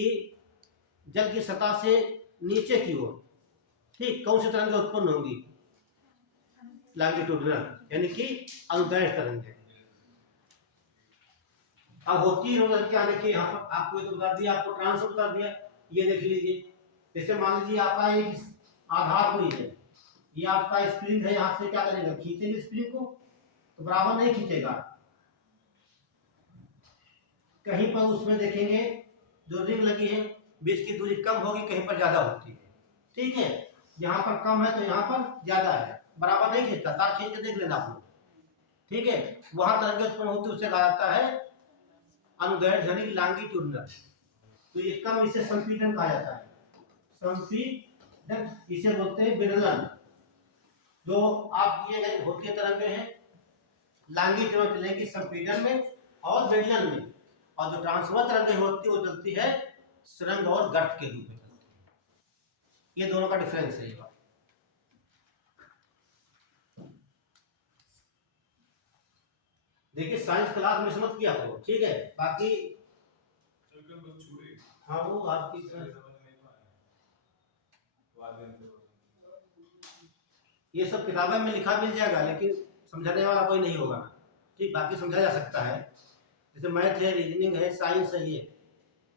जल की सतह से नीचे की ओर ठीक कौन सी तरंगें उत्पन्न होंगी? लॉन्गिट्यूडिनल, यानी कि अनुदैर्घ्य तरंगें। अब होती है क्या, देखिए यहाँ पर आपको ये तो बता दिया, आपको ट्रांसफर बता दिया। ये देख लीजिए, जैसे मान लीजिए आपका एक आधार हुई है, ये आपका स्प्रिंग है, यहाँ से क्या करेगा? खींचेंगे स्प्रिंग को तो बराबर नहीं खींचेगा, कहीं पर उसमें देखेंगे जो रिंग लगी है बीच की दूरी कम होगी, कहीं पर ज्यादा होती है। ठीक है, यहाँ पर कम है तो यहाँ पर ज्यादा है, बराबर नहीं खींचता, तार खींच के देख लेना आप लोग। ठीक है, वहां तरंगें उत्पन्न होती है, उसे कहा जाता है अनुदैर्घ्य यानी कि लॉन्गिट्यूडिनल। तो ये कम, इसे संपीड़न कहा जाता है, संपीड़न। इसे बोलते हैं विरलन। जो आप ये होती है तरंगें हैं लॉन्गिट्यूडिनल चलेंगी संपीड़न में और विरलन में, और जो ट्रांसवर्स तरंगें होती है वो चलती है सुरंग और गर्त के रूप में चलती है। ये दोनों का डिफरेंस है। ये बात देखिए, साइंस क्लास में समझ किया करो, ठीक है, बाकी हाँ वो आपकी ये सब किताबें में लिखा मिल जाएगा, लेकिन समझाने वाला कोई नहीं होगा। ठीक, बाकी समझा जा सकता है, जैसे मैथ है, रीजनिंग है, साइंस है, ये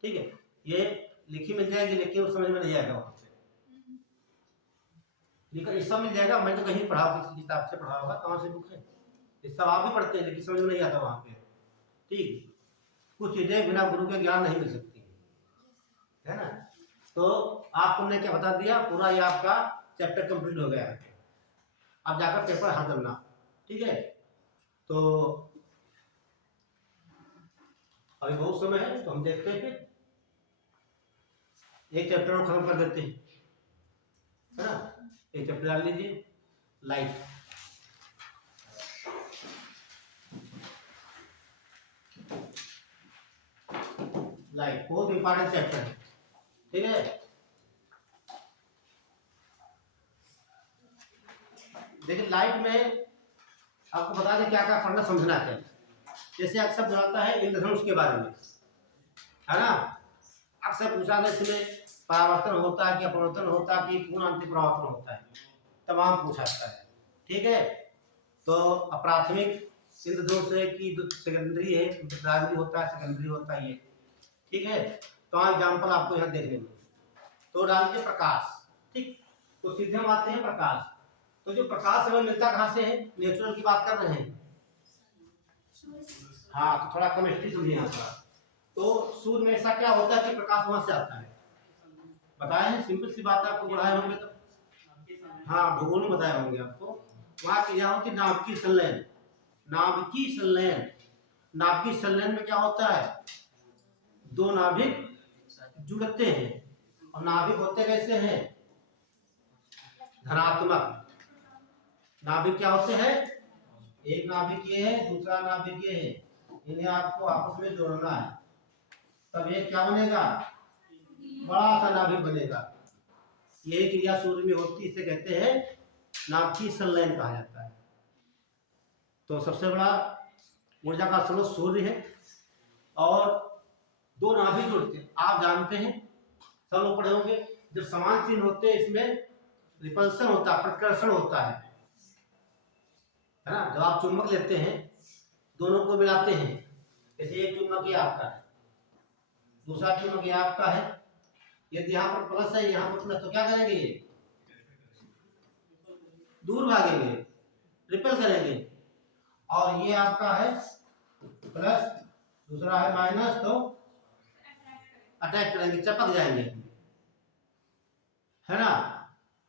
ठीक है, ये लिखी मिल जाएगी, लेकिन वो समझ में नहीं आएगा वहां से। लेकिन ये सब मिल जाएगा, मैं तो कहीं पढ़ा किसी किताब से पढ़ा होगा, कहाँ से बुक है, ये सब आप भी पढ़ते हैं, लेकिन समझ में नहीं आता वहां पे। ठीक, कुछ चीजें बिना गुरु के ज्ञान नहीं मिल सकती है ना। तो आपको ने क्या बता दिया, पूरा ये आपका चैप्टर कंप्लीट हो गया है। अब जाकर पेपर हल करना, ठीक है। तो अभी बहुत समय है, तो हम देखते हैं, फिर एक चैप्टर खत्म कर देते हैं, है ना। एक चैप्टर डाल लीजिए, लाइट। लाइट बहुत इंपॉर्टेंट चैप्टर है, ठीक है। देखिए, लाइट में आपको बता दें क्या क्या पढ़ना समझना है। जैसे अक्सर जानता है इंद्रधनुष के बारे में, है ना। अक्सर पूछा गया इसमें परावर्तन होता है कि अपवर्तन होता है कि पूर्ण अंति परावर्तन होता है, तमाम पूछा जाता है, ठीक है। तो प्राथमिक इंद्रधनुष है कि सेकेंडरी है, प्राइमरी होता है, सेकेंडरी होता है, ये ठीक है। तो एग्जाम्पल आपको यहाँ देख लेंगे। तो डालिए प्रकाश, ठीक, तो सीधे हम आते हैं प्रकाश। तो जो प्रकाश हमें मिलता कहाँ से है? नेचुरल की बात कर रहे हैं, हाँ, तो थोड़ा केमिस्ट्री समझिए यहाँ पर। तो सूर्य में ऐसा क्या होता है कि प्रकाश वहां से आता है? बताए हैं, सिंपल सी बात आपको पढ़ाए होंगे तो, हाँ, भूगोल में बताए होंगे आपको। वहां की क्या होती है? नाभिकीय संलयन। नाभिकीय संलयन, नाभिकीय संलयन में क्या होता है? दो नाभिक जुड़ते हैं, और नाभिक होते कैसे हैं? धनात्मक। नाभिक क्या होते हैं? एक नाभिक ये है, दूसरा नाभिक ये है, इन्हें आपको आपस में जोड़ना है, तब ये क्या बनेगा? बड़ा सा नाभिक बनेगा। यही क्रिया सूर्य में होती है, इसे कहते हैं नाभिकीय संलयन कहा जाता है। तो सबसे बड़ा ऊर्जा का स्रोत सूर्य है, और दो नाभिक जुड़ते हैं, आप जानते हैं, सब लोग पढ़े होंगे, जब समान चिन्ह होते हैं इसमें रिपल्सन होता है, प्रतिकर्षण होता है ना। जब आप चुंबक लेते हैं, दोनों को मिलाते हैं, जैसे एक चुंबक ये आपका है, दूसरा चुंबक ये आपका है, यदि यहाँ पर प्लस है, यहाँ पर प्लस, तो क्या करेंगे? ये दूर भागेंगे, रिपेल करेंगे। और ये आपका है प्लस, दूसरा है माइनस, तो अटैक करेंगे, चपक जाएंगे, है ना।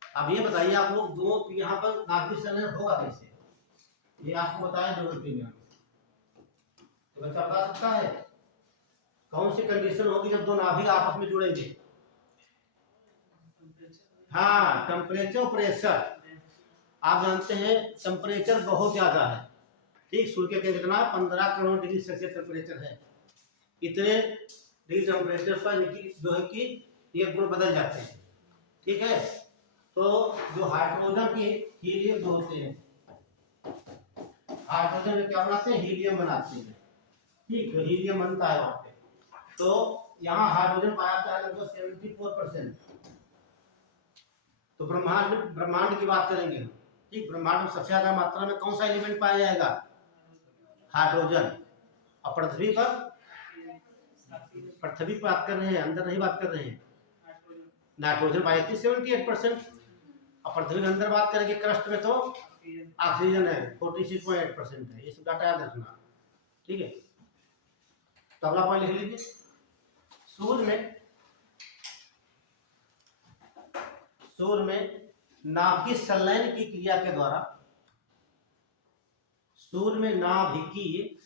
अब ये बताइए आप लोग, दो यहाँ पर नाभिकीय संलयन होगा कैसे? ये आपको बताया ज्योग्राफी में। तो बच्चा बता सकता है कौन सी कंडीशन होगी जब दो नाभिक आपस में जुड़ेंगे? हाँ, टेम्परेचर प्रेशर। आप जानते हैं टेम्परेचर बहुत ज्यादा है, ठीक, सूर्य के कितना 15 करोड़ डिग्री सेल्सियस टेम्परेचर है। इतने डिग्री टेम्परेचर पर जो है कि ये गुण बदल जाते हैं, ठीक है। तो जो हाइड्रोजन की हीलियम जो होते हैं, हाइड्रोजन में क्या बनाते हैं? हीलियम बनाते हैं, ठीक, तो हीलियम बनता है वहां पे। तो यहाँ हाइड्रोजन पाया जाता है लगभग 74%। तो ब्रह्मांड की बात करेंगे हम, ठीक, ब्रह्मांड में सबसे ज्यादा मात्रा में कौन सा एलिमेंट पाया जाएगा? हाइड्रोजन। और पृथ्वी पर बात कर रहे हैं, अंदर नहीं बात कर रहे हैं। नाइट्रोजन पाई जाती है 78%। और पृथ्वी के अंदर बात करेंगे क्रस्ट में तो ऑक्सीजन है 46.8% है। ये सब डाटा याद रखना, ठीक है। तो अगला पॉइंट लिख लीजिए। सूर्य में नाभिकीय संलयन की क्रिया के द्वारा, सूर्य में नाभिकीय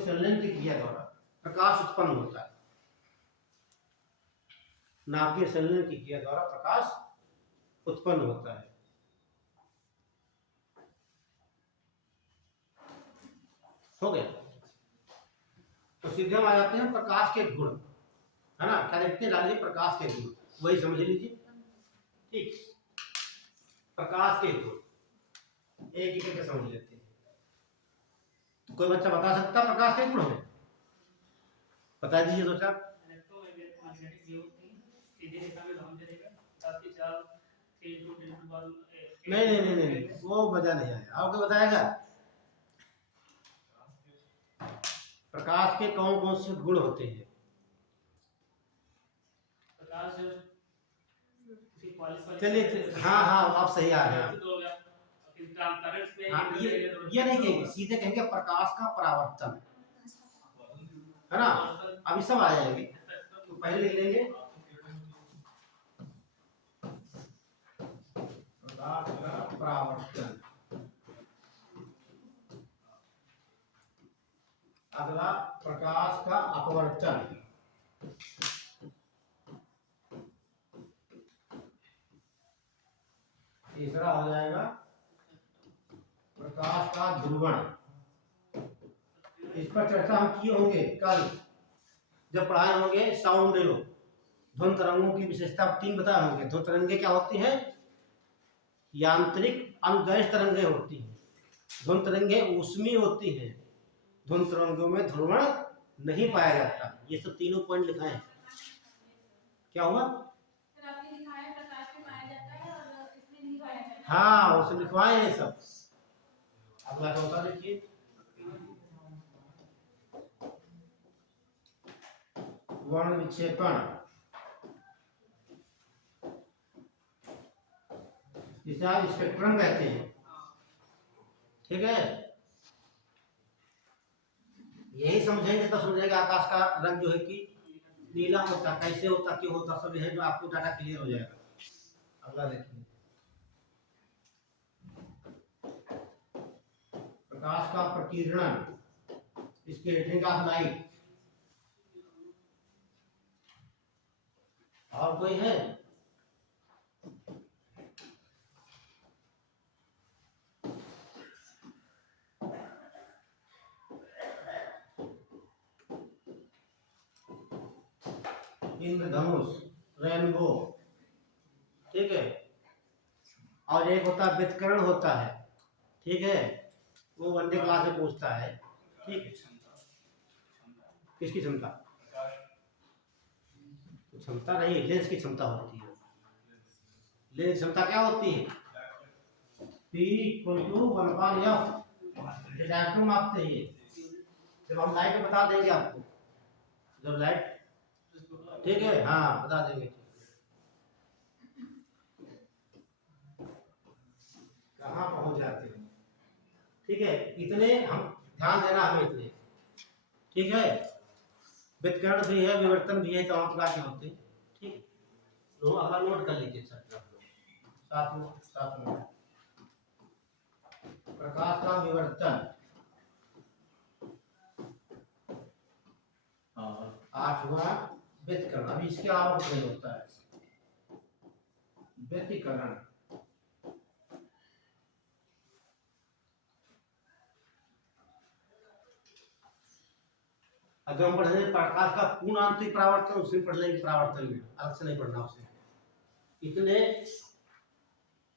संलयन की क्रिया द्वारा प्रकाश उत्पन्न होता है। नाभिकीय संलयन की क्रिया द्वारा प्रकाश उत्पन्न होता है। हो गया। तो सीधे हम आ जाते हैं प्रकाश के गुण, है ना। क्या देखते हैं? डालिए प्रकाश के गुण, वही समझ लीजिए, ठीक। प्रकाश के गुण एक एक करके समझ लेते हैं। तो कोई बच्चा बता सकता प्रकाश के गुण हमें? बता दीजिए दो चार। नहीं, वो मजा नहीं आया। आपको बताएगा प्रकाश के कौन कौन से गुण होते हैं? चलिए, हाँ आप सही आ रहे हैं। हाँ, ये नहीं कहेंगे, सीधे कहेंगे प्रकाश का परावर्तन, है ना। अभी सब आ जाएंगे, तो पहले लिख लेंगे प्रकाश का परावर्तन। अगला प्रकाश का अपवर्तन। तीसरा हो जाएगा प्रकाश का ध्रुवण। इस पर चर्चा हम किए होंगे कल जब पढ़ाए होंगे साउंड लो, ध्वनि तरंगों की विशेषता 3 बताए होंगे। ध्वनि तरंगे क्या होती है? यांत्रिक अनुदैर्ध्य तरंगे होती हैं। ध्वनि तरंगे ऊष्मीय होती हैं। ध्वनि तरंगों में ध्रुवण नहीं पाया जाता। ये सब तीनों पॉइंट लिखाए हैं। क्या हुआ? हाँ, उसे लिखवाए ये सब। अगला चौथा देखिए, वर्ण विक्षेपण। जिसे आप स्पेक्ट्रम कहते हैं, ठीक है। यही समझेंगे तो समझेंगे आकाश का रंग जो है कि नीला होता, कैसे होता, क्यों होता, सब यह जो आपको डाटा क्लियर हो जाएगा। अगला देखिए, प्रकाश का प्रकीर्णन, स्कैटरिंग ऑफ लाइट। और कोई है? इंद्रधनुष, रेनबो, ठीक है। और एक होता है व्यतिकरण होता है, ठीक है, वो वनडे क्लास में पूछता है, ठीक है। किसकी क्षमता? क्षमता नहीं, लेंस की क्षमता होती है। लेंस क्षमता क्या होती है? P = 1/f। डायरेक्टर मापते हैं। जब हम लाइट बता देंगे आपको, जब लाइट, ठीक है, हाँ बता देंगे। कहाँ पहुंच जाते हैं, ठीक है। इतने हम ध्यान देना हमें, इतने, ठीक है। व्युत्करण भी है, विवर्तन भी है, तमाम प्रकार के होते हैं। ठीक, तो अगर नोट कर लीजिए सर साथ में प्रकाश का विवर्तन और 8वां व्यतिकरण। अभी इसके अलावा कुछ नहीं होता है व्यतिकरण। अगर हम पढ़ लेंगे प्रकाश का पूर्ण आंतरिक परावर्तन, उसमें पढ़ लेंगे परावर्तन में, अलग से नहीं पढ़ना उसे। इतने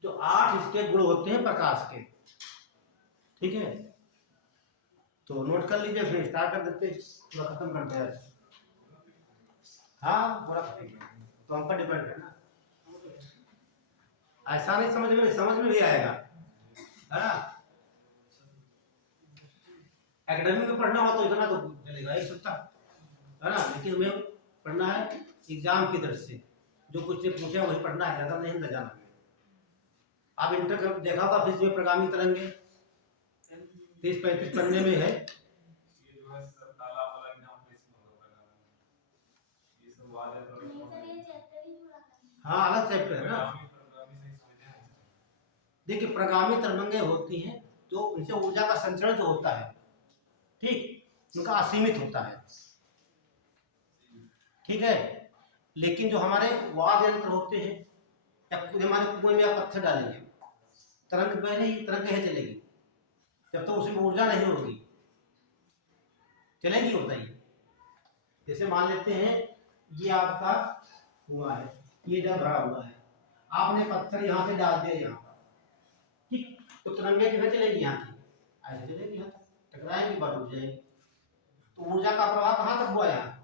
जो 8 इसके गुण होते हैं प्रकाश के, ठीक है, तो नोट कर लीजिए, फिर स्टार्ट कर देते, पूरा खत्म करते हैं। हाँ पूरा तो हम पर डिपेंड है ना, ऐसा नहीं समझ में भी आएगा, है ना। एकेडमी में पढ़ना हो तो इतना तो चलेगा ही सकता, है ना, लेकिन हमें पढ़ना है एग्जाम की तरफ से, जो कुछ से पूछा वही पढ़ना है, ज़्यादा नहीं जाना। आप इंटर देखा होगा फिर में प्रगामी तरंगे 30-35 पन्ने में है। हाँ अलग चैप्टर है ना। देखिए प्रगामी तरंगे होती हैं तो उनसे ऊर्जा का संचरण जो होता है, ठीक, उनका असीमित होता है, ठीक है। लेकिन जो हमारे वाद्य यंत्र होते हैं, या हमारे कुएं में आप पत्थर डालेंगे, तरंग पहले ही तरंग कैसे चलेगी, जब तो उसमें ऊर्जा नहीं होगी, चलेगी होता ही। जैसे मान लेते हैं ये आपका कुआं है, ये जब भरा हुआ है, आपने पत्थर यहाँ से डाल दिया यहाँ पर, ठीक, तो तरंगे किधर चलेगी, यहाँ की ऐसे चलेगी, यहाँ तक टकराएगी, बात उठ जाएगी। तो ऊर्जा का प्रवाह कहाँ तक हुआ यहाँ,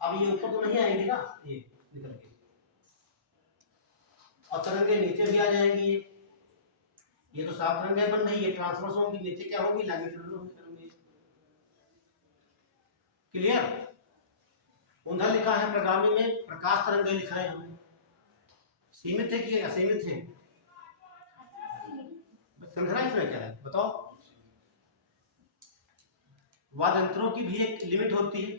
अब ये ऊपर तो नहीं आएंगे ना, ये निकल के, और तरंगे नीचे भी आ जाएंगी। ये तो साफ तरंगे बन रही है, ट्रांसवर्स होंगी, नीचे क्या होगी, लैंगिट्यूडनल होंगी। क्लियर। उधर लिखा है प्रगामी में प्रकाश तरंगे लिखा है हमें, सीमित है कि असीमित है, समझना इसमें क्या है बताओ। वाद्य यंत्रों की भी एक लिमिट होती है,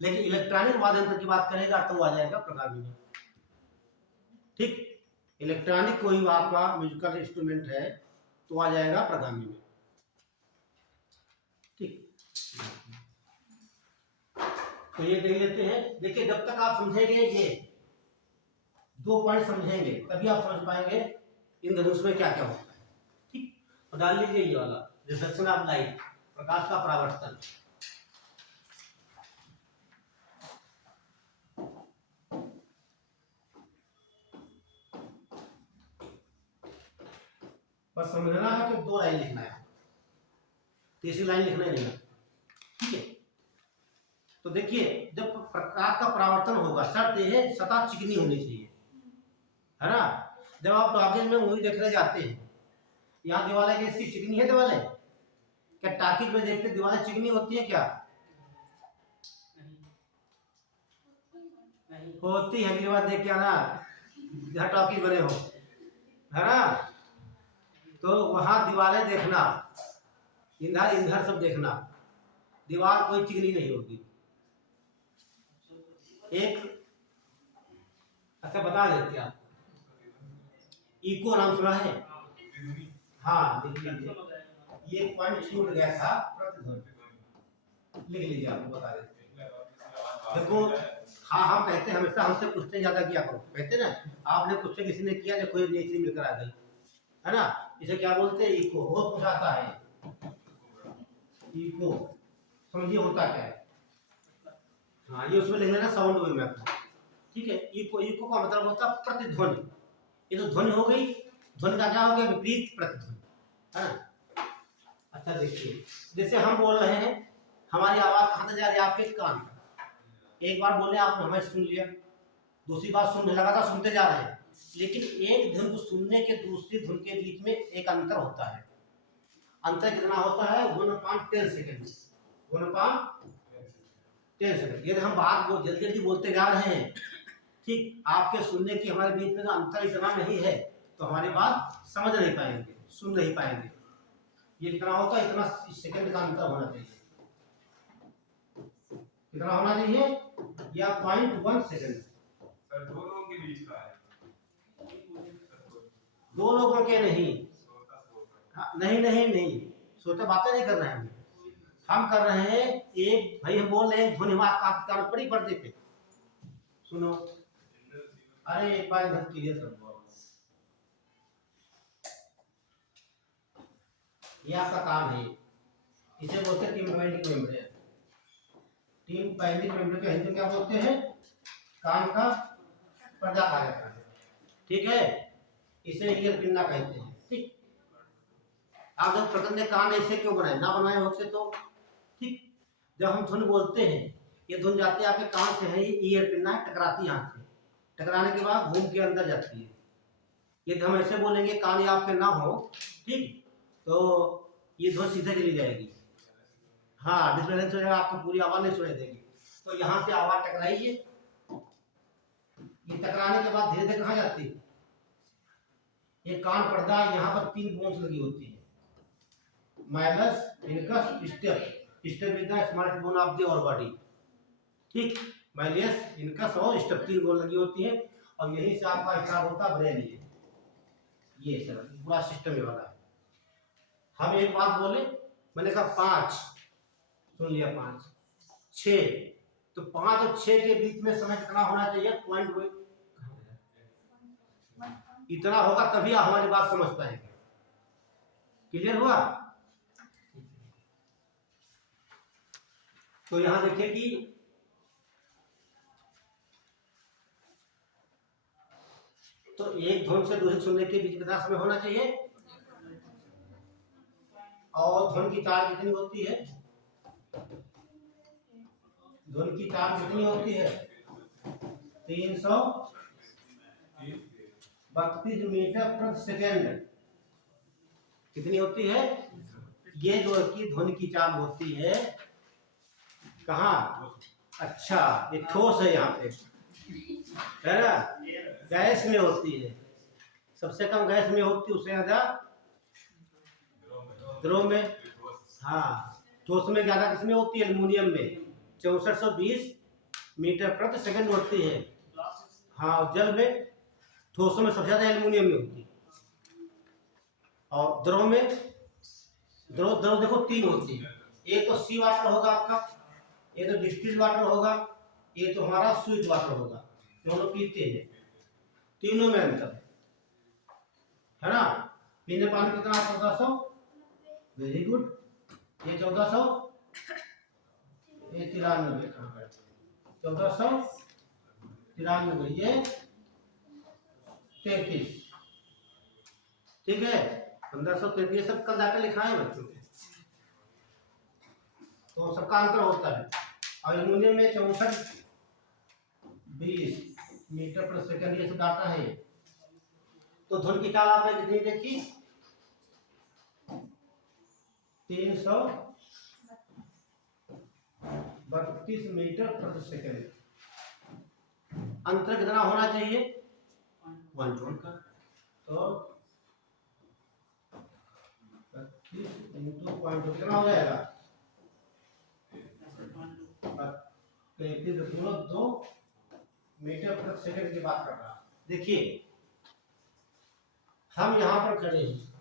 लेकिन इलेक्ट्रॉनिक वाद्य यंत्र की बात करेगा तो आ जाएगा प्रगामी में, ठीक। इलेक्ट्रॉनिक कोई आपका म्यूजिकल इंस्ट्रूमेंट है तो आ जाएगा प्रगामी में, ठीक। तो ये देख लेते हैं। देखिए जब तक आप समझेंगे ये 2 पॉइंट समझेंगे तभी आप समझ पाएंगे इंद्रधनुष में क्या क्या होता है, ठीक। तो डाल लीजिए ये वाला रिफ्लेक्शन ऑफ लाइट, प्रकाश का परावर्तन। बस समझना है कि 2 लाइन लिखना है, तीसरी लाइन लिखना ही नहीं है, ठीक है। तो देखिए जब प्रकाश का परावर्तन होगा, शर्त यह है सतह चिकनी होनी चाहिए, है ना। जब आप टॉकीज में मूवी देखने जाते हैं, यहाँ दीवारें कैसी चिकनी है, दीवारें क्या टॉकीज में देखते दीवारें चिकनी होती है क्या, नहीं होती है। अगली बार देख के आना जहाँ टॉकीज बने हो, है ना, तो वहां दीवारें देखना, इधर सब देखना, दीवार कोई चिकनी नहीं होगी। एक अच्छा बता देते आप, इको नाम सुना है, हाँ लिख लीजिए, ये पॉइंट छूट गया था, प्रतिध्वनि लिख लीजिए, आपको बता देते। देखो हाँ हम कहते हैं हमेशा, हमसे पूछते ज्यादा किया करो, कहते ना आपने क्वेश्चन किसी ने किया, कोई नई चीज मिलकर आ गई, है ना, इसे क्या बोलते हैं, इको, वो पूछाता है इको, समझिए होता क्या है। हाँ ये उसमें लिख लेना साउंड वेव में आपको, ठीक है। इको, इको का मतलब होता है प्रतिध्वनि, ये तो ध्वनि हो गई, ध्वनि का क्या हो गया, विपरीत प्रतिध्वनि, है ना। अच्छा देखिए जैसे हम बोल रहे हैं, हमारी आवाज कहाँ तक जा रही है, आपके कान तक, एक बार बोले आपने हमें सुन लिया, दूसरी बार सुनने लगा था, सुनते जा रहे हैं, लेकिन एक धुन को सुनने के दूसरी धुन के बीच में एक अंतर होता है। अंतर कितना होता है, 1/10 सेकेंड, 1/10 सेकेंड। यदि हम बात जल्दी जल्दी बोलते जा रहे हैं, ठीक, आपके सुनने की हमारे बीच में अंतर इतना नहीं है, तो हमारी बात समझ नहीं पाएंगे, सुन नहीं पाएंगे। ये कितना होता है, इतना सेकंड का अंतर होना चाहिए, कितना होना चाहिए, या 0.1 सेकंड। सर दो लोगों के बीच का है, दो लोगों के नहीं, हाँ, नहीं नहीं नहीं, सोचा बातें नहीं कर रहे हैं हम कर रहे हैं एक भाई, हम बोल रहे हैं ध्वनि आपके कान पड़ी पर्दे पे, सुनो। अरे एक बार इधर कीजिए सब, ये आपका काम है, इसे बोलते हैं team binding membrane. Team binding membrane के हिंदी में क्या बोलते हैं, कान का पर्दा कहा जाता है, ठीक है, इसे ईयर पिन्ना कहते हैं। ठीक, आप जब प्रकृति ने कान ऐसे क्यों बनाए, ना बनाए होते तो ठीक। जब हम धुन बोलते हैं, ये धुन जाती है आपके कान से है, ये ईयर पिन्ना टकराती है यहाँ से, टकराने के बाद घूम के अंदर जाती है। यदि हम ऐसे बोलेंगे कान आपके ना हो, ठीक, तो ये धुन सीधे चली जाएगी, हाँ डिस्बैलेंस हो जाएगा, आपको पूरी आवाज नहीं सुनाई देगी। तो यहाँ से आवाज टकराइए, ये टकराने के बाद धीरे धीरे कहाँ जाती है, ये कान पर्दा, यहाँ पर 3 बोन्स लगी होती है, malleus, incus, stapes. Stapes is the smallest bone of the और बॉडी, ठीक, माइलस, इनकस और स्टेप 3 बोन लगी होती है, और यहीं से आपका हिसाब होता ब्रेन। ये सर पूरा सिस्टम ये वाला है। हम एक बात बोले, मैंने कहा 5, सुन लिया 5, 6, तो 5 और 6 के बीच में समय कितना होना चाहिए, पॉइंट इतना होगा तभी हमारी बात समझ पाएंगे। क्लियर हुआ? तो यहां देखिए कि तो एक ध्वनि से दूसरे सुनने के बीच कितना समय होना चाहिए, और ध्वनि की तार कितनी होती है, ध्वनि की तार कितनी होती है, 332 मीटर प्रति सेकेंड कितनी होती है। ये जो की ध्वनि की चाल होती है कहाँ, अच्छा ये ठोस है, यहाँ पे है ना, गैस में होती है, सबसे कम गैस में होती है, उससे ज्यादा द्रव में, हाँ ठोस में ज्यादा किसमें होती है, एल्युमिनियम में 6420 मीटर प्रति सेकंड होती है, हाँ जल में, ठोसों में सबसे ज्यादा एल्युमिनियम में होती है, और द्रव में, द्रव द्रव देखो 3 होती है, एक तो सी वाटर होगा आपका, ये तो डिस्टिल्ड वाटर होगा, ये तो हमारा स्वीट वाटर होगा, जो हम लोग पीते हैं, तीनों में अंतर है ना। पीने पानी कितना, 1400, वेरी गुड, ये 1400, ये 93, 1493, ये 33, ठीक है, 1533, सब कल जाकर लिखा है बच्चों के, तो सबका अंतर होता है। और एल्युमिनियम में 6420 मीटर प्रति सेकंड, ये सब डाटा है। तो ध्वनि की चाल आपने कितनी देखी, 332 मीटर प्रति सेकंड, अंतर कितना होना चाहिए, 1 का, तो 32 इंटू 0.2 कितना हो जाएगा, 33.2 मीटर प्रति सेकंड की बात कर रहा। देखिए हम यहां पर खड़े हैं,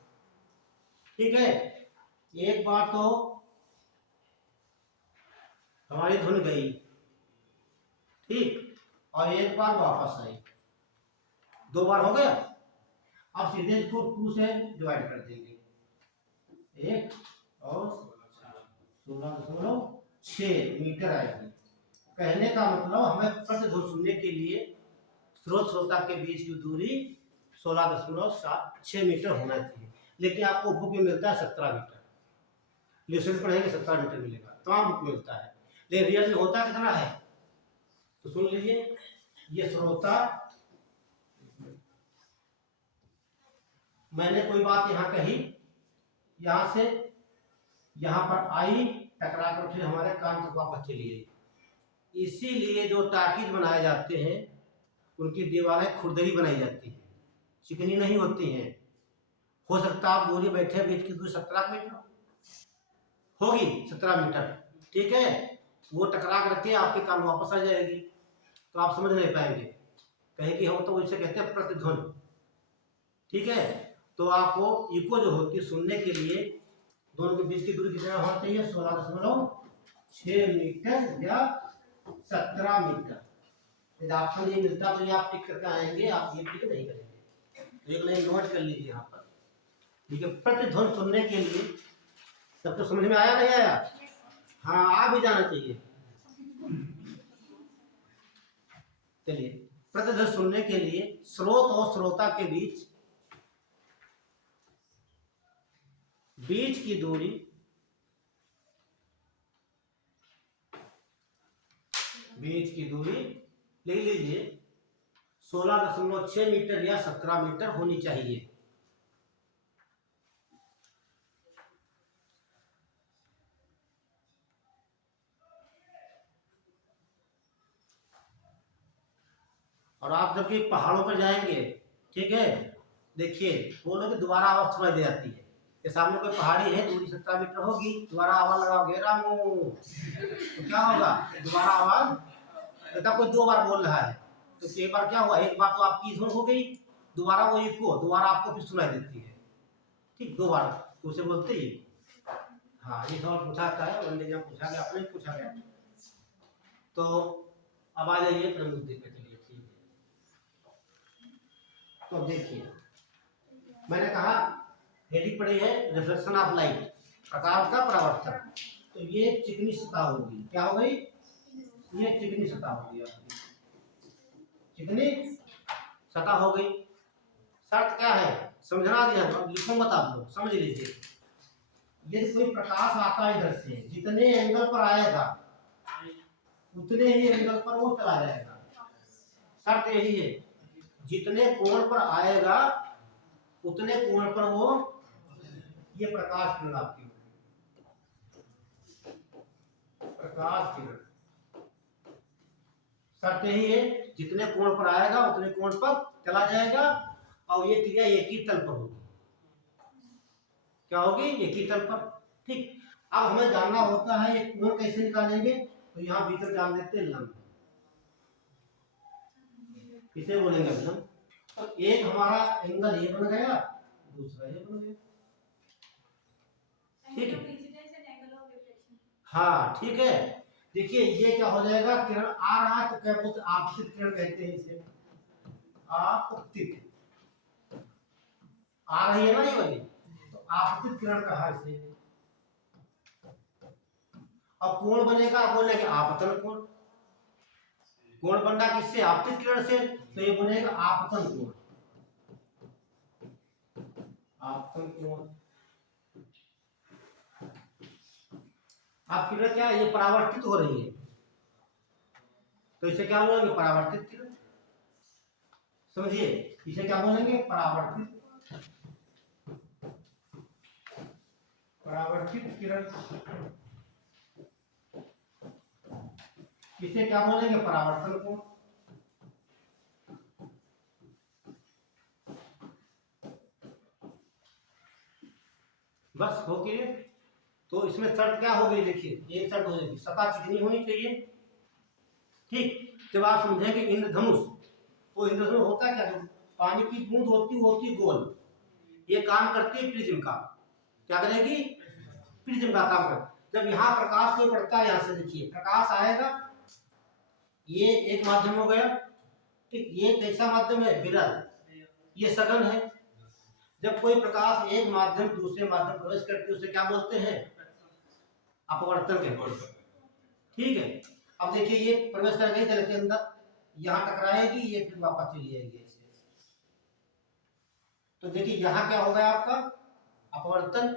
ठीक है, एक बार तो हमारी धुन गई, ठीक, और एक बार वापस आई, 2 बार हो गया। अब सीधे इसको 2 से डिवाइड कर देंगे, 1 और 16.6 मीटर आएगी। कहने का मतलब हमें प्रतिध्वनि सुनने के लिए स्रोत श्रोता के बीच की दूरी 16.6 मीटर होना चाहिए, लेकिन आपको बुक में मिलता है 17 मीटर, लिसन पढ़ेंगे 17 मीटर मिलेगा, तमाम बुक में मिलता है, लेकिन रियल में होता कितना है, तो सुन लीजिए, ये श्रोता, मैंने कोई बात यहाँ कही, यहाँ से यहाँ पर आई, टकरा कर फिर हमारे कान तक वापस चली गई। इसीलिए जो टाकीज बनाए जाते हैं उनकी दीवारें खुरदरी बनाई जाती है, चिकनी नहीं होती हैं। हो सकता आप दूरी बैठे, बीच की दूरी 17 मीटर होगी, 17 मीटर, ठीक है, वो टकरा कर रखे आपके कान वापस आ जाएगी, तो आप समझ नहीं पाएंगे। कहीं कि हो तो इसे कहते हैं प्रतिध्वनि। ठीक है, तो आपको इको जो होती है सुनने के लिए दोनों के बीच की दूरी कितना होना चाहिए? 16.6 मीटर या 17 मीटर। यदि आपको ये मिलता तो ये आप टिक करके आएंगे, आप ये टिक नहीं करेंगे। तो एक लाइन नोट कर लीजिए यहाँ पर। ठीक है, प्रतिध्वनि सुनने के लिए सबको समझ में आया नहीं आया? हाँ, आ भी जाना चाहिए। चलिए, प्रतिध्वनि सुनने के लिए स्रोत और श्रोता के बीच की दूरी ले लीजिए 16.6 मीटर या 17 मीटर होनी चाहिए। और आप जब भी पहाड़ों पर जाएंगे, ठीक है, देखिए वो लोग दोबारा आवाज सुनाई दे जाती है। ये सामने कोई पहाड़ी है, दूरी 17 मीटर होगी, दोबारा आवाज लगाओगे रामू, तो क्या होगा? दोबारा आवाज कहता कोई 2 बार बोल रहा है, तो एक बार क्या हुआ, एक बार तो आपकी धुन हो गई, दोबारा वो इको दोबारा आपको फिर सुनाई देती है। ठीक, 2 बार तो उसे बोलते ही। हाँ, ये सवाल पूछा था, पूछा गया, आपने पूछा गया। तो अब आ जाइए अपने मुद्दे पे। चलिए ठीक है, तो देखिए मैंने कहा हेडिंग पड़ी है रिफ्लेक्शन ऑफ लाइट, प्रकाश का परावर्तन। तो ये चिकनी सतह होगी, क्या हो गई? ये चिकनी सतह होगी, चिकनी सतह हो गई। शर्त क्या है? समझना दिया, लिखो मत आप लोग, समझ लीजिए। यदि कोई प्रकाश आता है इधर से, जितने एंगल पर आएगा उतने ही एंगल पर वो चला जाएगा। शर्त यही है, जितने कोण पर आएगा उतने कोण पर वो, ये प्रकाश किरण आपकी, प्रकाश किरण। शर्त यही है, जितने कोण पर आएगा उतने कोण पर चला जाएगा, और ये क्रिया एक ही तल पर होगी। क्या होगी? एक ही तल पर। ठीक, अब हमें जानना होता है ये कोण कैसे निकालेंगे, तो यहाँ भीतर डाल देते हैं लंब। किसे बोलेंगे लंब? तो एक हमारा एंगल ये बन गया, दूसरा ये बन गया। ठीक है, हाँ ठीक है। देखिए ये क्या हो जाएगा, किरण आ रहा है तो क्या बोलते हैं? आपतित किरण कहते हैं इसे, आपतित। आ रही है ना ये वाली, तो आपतित किरण कहा इसे। अब कोण बनेगा, बोलेंगे आपतन कोण। कोण बनना किससे? आपतित किरण से, तो ये बनेगा आपतन कोण, आपतन कोण। अब किरण क्या है? ये परावर्तित हो रही है, तो इसे क्या बोलेंगे? परावर्तित किरण। समझिए, इसे क्या बोलेंगे? परावर्तित, परावर्तित किरण। इसे क्या बोलेंगे? परावर्तन कोण। बस हो गया। तो इसमें शर्त क्या हो गई? देखिए एक शर्त हो जाएगी, सतह चिकनी होनी चाहिए। ठीक, जब आप समझेंगे इंद्रधनुष, तो इंद्रधनुष होता है क्या? जो पानी की बूंद होती गोल, ये काम करती है प्रिज्म का। क्या करेगी? प्रिज्म का काम कर। जब यहाँ प्रकाश कोई पड़ता है, यहाँ से देखिए प्रकाश आएगा, ये एक माध्यम हो गया। ठीक, ये कैसा माध्यम है? विरल, ये सघन है। जब कोई प्रकाश एक माध्यम दूसरे माध्यम प्रवेश करती है उसे क्या बोलते हैं? अपवर्तन कहते हैं। ठीक है, अब देखिए ये प्रवेश कर गई जल के अंदर, यहाँ टकराएगी, ये फिर वापस चली जाएगी ऐसे। तो देखिए यहाँ क्या हो गया आपका? अपवर्तन।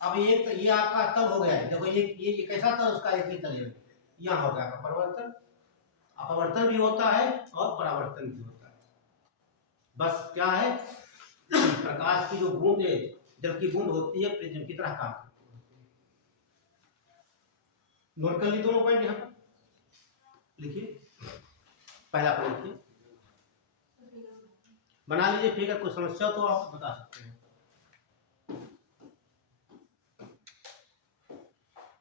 अब ये आपका तल हो गया है, देखो ये कैसा तल? उसका एक ही तल है, यहाँ हो गया आपका परिवर्तन। अपवर्तन भी होता है और परावर्तन भी होता है। बस क्या है, प्रकाश की जो बूंद है, जल की बूंद होती है, प्रिज्म की तरह काम करती है। नोट कर ली दोनों पॉइंट यहाँ पर, लिखिए। पहला पॉइंट लिखिए, बना लीजिए। ठीक है, कोई समस्या तो आप बता सकते हैं।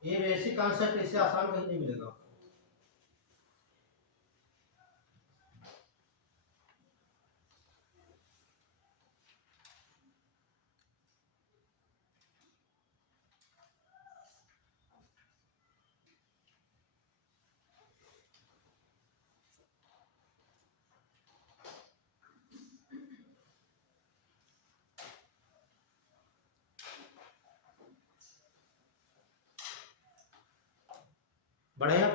ये बेसिक कॉन्सेप्ट इससे आसान कहीं नहीं मिलेगा। बढ़िया।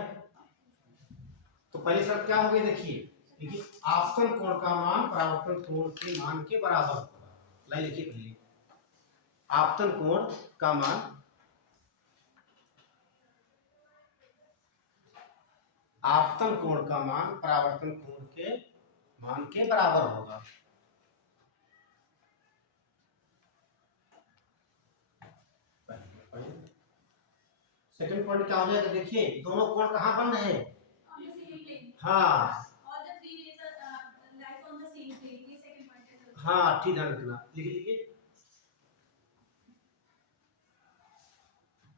तो पहली शर्त क्या होगी देखिए, देखिए आपतन कोण का मान परावर्तन कोण के मान के बराबर होगा। लाइन लिखिए पहले, आपतन कोण का मान आपतन कोण का मान परावर्तन कोण के मान के बराबर होगा। सेकंड पॉइंट क्या हो जाएगा देखिए, दोनों कोण कहाँ बन रहे हैं? हाँ हाँ, ठीक ध्यान रखना, लिखिए लिखिए।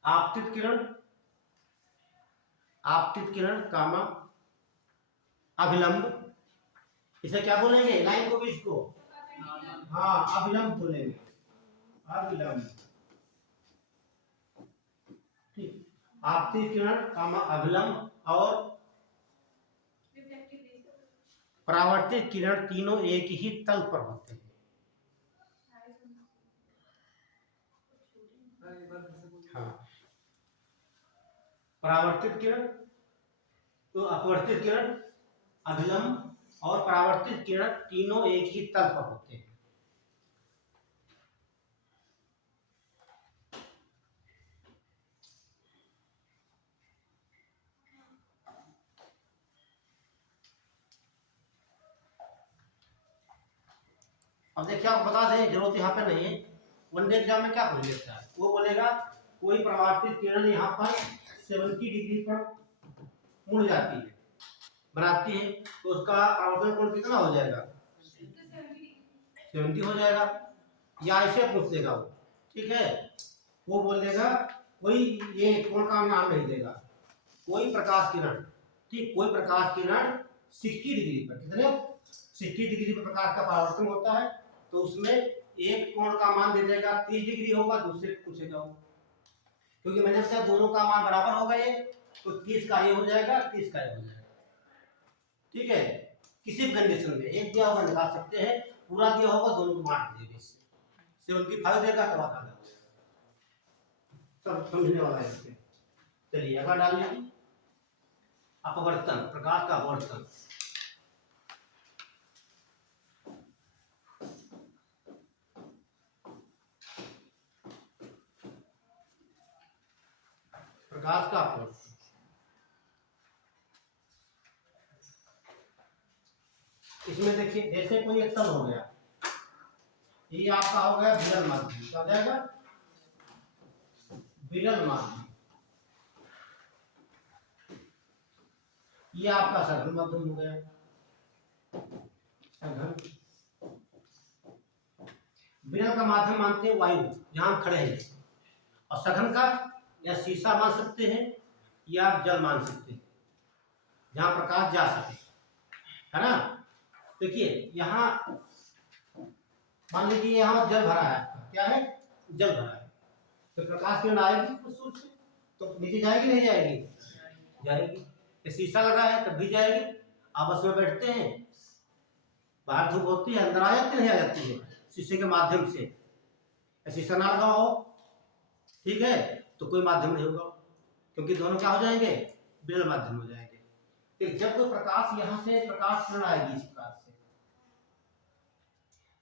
आपतित किरण कामा अभिलंब, इसे क्या बोलेंगे लाइन को भी इसको? हाँ, अभिलंब बोलेंगे, अभिलंब। ठीक, आपतित किरण कामा अभिलंब और परावर्तित किरण तीनों एक ही तल पर होते हैं। हाँ, परावर्तित किरण तो अपवर्तित किरण, अभिलंब और परावर्तित किरण तीनों एक ही तल पर होते हैं। अब देखिए, आपको बता दें, जरूरत यहाँ पे नहीं है, वनडे एग्जाम में क्या पूछ लेता है, वो बोलेगा कोई परावर्तित किरण यहाँ पर 70 डिग्री पर मुड़ जाती है, बनाती है, तो उसका परावर्तन कोण कितना हो जाएगा? 70 हो जाएगा। या ऐसे पूछ देगा वो, ठीक है, वो बोल देगा कोई ये कोण का नाम नहीं देगा, कोई प्रकाश किरण, ठीक, कोई प्रकाश किरण 60 डिग्री पर, कितने 60 डिग्री पर प्रकाश का परावर्तन होता है, तो उसमें एक कोण का मान दे देगा 30 डिग्री होगा, दूसरे पूछेगा वो, क्योंकि मैंने बताया दोनों का मान बराबर होगा, ये तो 30 का ये हो जाएगा, 30 का ये हो जाएगा, ठीक है। किसी भी कंडीशन में एक दिया होगा निकाल सकते हैं, पूरा दिया होगा दोनों को बांट देंगे, 75 देगा तो आधा हो जाएगा, सब समझने वाला है इसमें। चलिए अगला डाल लीजिए, अपवर्तन, प्रकाश का अपवर्तन। प्रकाश का अपवर्तन, इसमें देखिए जैसे कोई एक तल हो गया, ये आपका हो गया विरल माध्यम, क्या हो जाएगा? विरल माध्यम। ये आपका सघन माध्यम हो गया, सघन। विरल का माध्यम मानते हैं वायु, जहां हम खड़े हैं, और सघन का या शीशा मान सकते हैं या आप जल मान सकते हैं, जहां प्रकाश जा सके, है ना। देखिए यहाँ मान लीजिए यहाँ जल भरा है, क्या है? जल भरा है, तो प्रकाश किरण आएगी उस सूर्य से, तो नीचे जाएगी नहीं जाएगी? जाएगी। शीशा लगा है तब भी जाएगी, आपस में बैठते हैं, बाहर धूप होती है, अंदर आ जाती नहीं आ जाती है? शीशे के माध्यम से। शीशा ना लगा हो, ठीक है, तो कोई माध्यम नहीं होगा, क्योंकि दोनों क्या हो जाएंगे? विरल माध्यम हो जाएंगे। तो जब कोई प्रकाश यहाँ से प्रकाश किरण आएगी इस प्रकार से,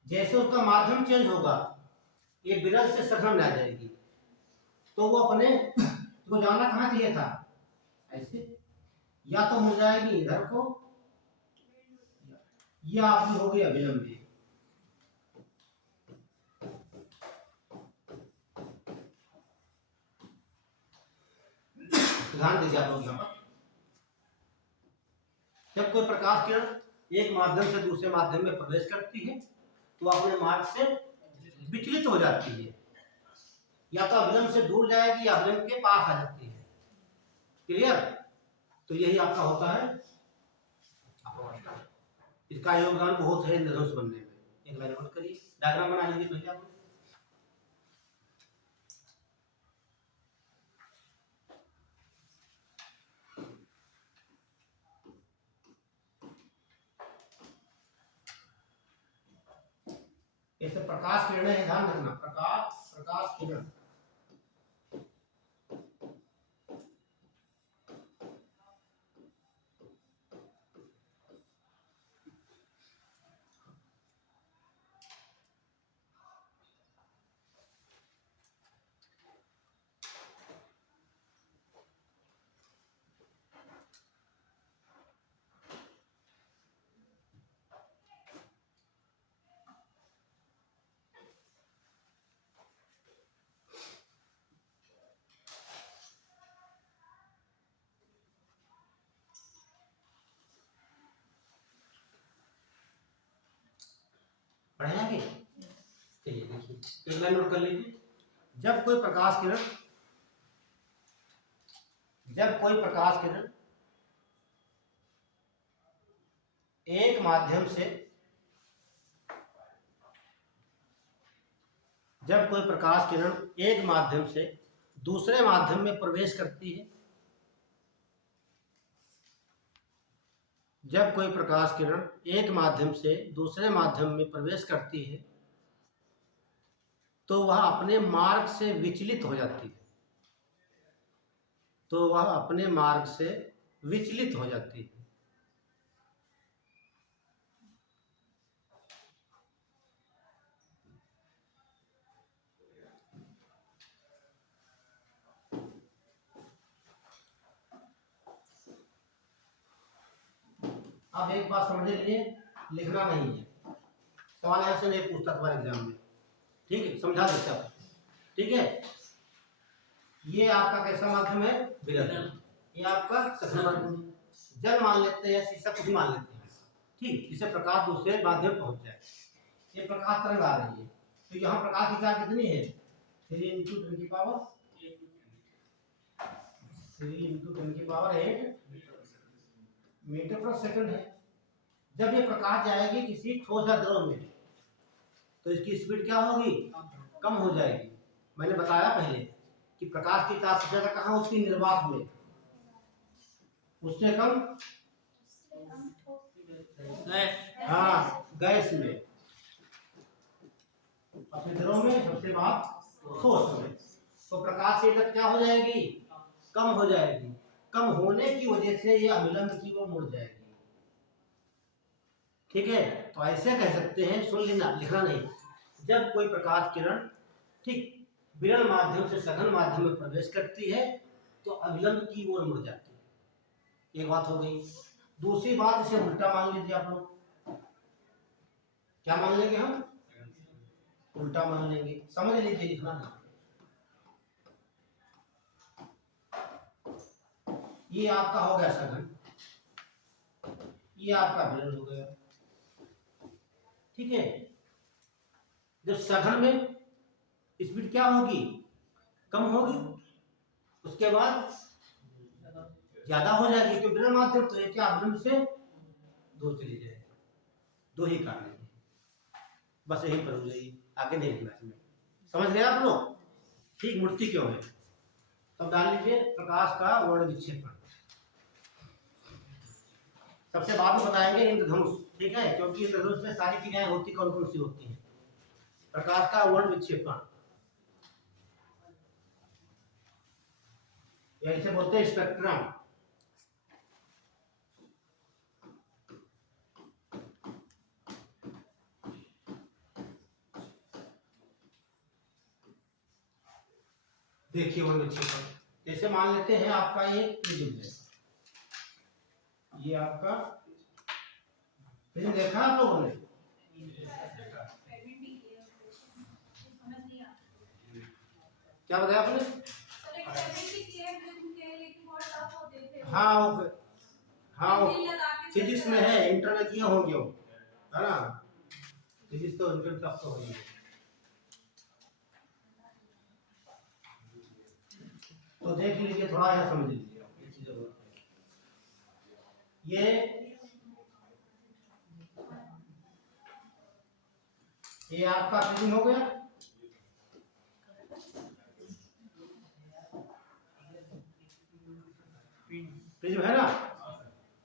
जैसे उसका माध्यम चेंज होगा, ये विरल से सघन में आ जाएगी, तो वो अपने तो जाना कहाँ चाहिए था? ऐसे, या तो मिल जाएगी इधर को, या आपकी हो गई अभिलंबी। ध्यान दीजिए आप लोग यहाँ पर, जब कोई प्रकाश किरण एक माध्यम से दूसरे माध्यम में प्रवेश करती है, तो अपने मार्ग से विचलित हो जाती है, या तो अभिलंब से दूर जाएगी या अभिलंब के पास आ जाती है, क्लियर? तो यही आपका होता है अपवर्ष्टा। इसका योगदान बहुत है इंद्रधनुष बनने में। एक लाइन नोट करिए, डायग्राम बना लीजिए पहले आप। ऐसे प्रकाश किरणें हैं, ध्यान रखना, प्रकाश किरण। पढ़े आगे? चलिए देखिए, एक लाइन नोट कर लीजिए। जब कोई प्रकाश किरण एक माध्यम से दूसरे माध्यम में प्रवेश करती है, जब कोई प्रकाश किरण एक माध्यम से दूसरे माध्यम में प्रवेश करती है तो वह अपने मार्ग से विचलित हो जाती है। अब एक बात समझ लीजिए, लिखना नहीं है, सवाल ऐसे नहीं पूछता तुम्हारे एग्जाम में, ठीक है? समझा देता हूं, ठीक है? ये आपका कैसा माध्यम है? विरल। ये आपका सघन माध्यम, जल मान लेते हैं या शीशा कुछ मान लेते हैं, ठीक? जिससे प्रकाश दूसरे माध्यम पहुंच जाए। ये प्रकाश तरंग आ रही है, तो यहाँ प्रकाश की चाल कितनी है? 3 × 10⁸ मीटर पर सेकंड है। जब ये प्रकाश जाएगी किसी ठोस या द्रव में तो इसकी स्पीड क्या होगी? कम हो जाएगी। मैंने बताया पहले कि प्रकाश की चाल सबसे ज्यादा कहाँ होती है? निर्वात में। उससे कम हाँ, गैस में। अपने द्रव में, सबसे बाद ठोस में। तो प्रकाश की गति क्या हो जाएगी? कम हो जाएगी। कम होने की वजह से ये अभिलंब की ओर मुड़ जाएगी, ठीक है? तो ऐसे कह सकते हैं, सुन लेना, लिखना नहीं। जब कोई प्रकाश किरण ठीक विरल माध्यम से सघन माध्यम में प्रवेश करती है तो अभिलंब की ओर मुड़ जाती है। एक बात हो गई। दूसरी बात, इसे उल्टा मान लीजिए आप लोग। क्या मान लेंगे हम? उल्टा मान लेंगे। समझ लीजिए, लिखना नहीं। ये आपका हो गया सघन, ये आपका विरल हो गया, ठीक है? जब सघन में स्पीड क्या होगी? कम होगी, उसके बाद ज्यादा हो जाएगी, क्योंकि विरल माध्यम तो एक अभिलंब से दो चली जाएगी, दो ही कारण है। बस यही पढ़ जाइए, आगे नहीं लिखना इसमें। समझ गए आप लोग? ठीक, मूर्ति क्यों है? तब डाल लीजिए प्रकाश का वर्ण विक्षेपण। सबसे बाद में बताएंगे इंद्रधनुष, ठीक है? क्योंकि इंद्रधनुष में सारी क्रियाएं होती कौन कौन सी होती हैं। प्रकाश का वर्ण विक्षेपण, इसे बोलते हैं स्पेक्ट्रम। देखिए वर्ण विक्षेपण, जैसे मान लेते हैं आपका ये प्रिज्म है, ये आपका प्रिज्म देखा आप लोगों ने? क्या बताया आपने? हाँ हाँ, फिजिक्स में है, इंटर में किए होंगे वो, है ना? फिजिक्स तो इंटर तक तो होगी। तो देख लीजिए, थोड़ा यह समझ लीजिए। ये आपका प्रिज्म हो गया। प्रिज्म है ना,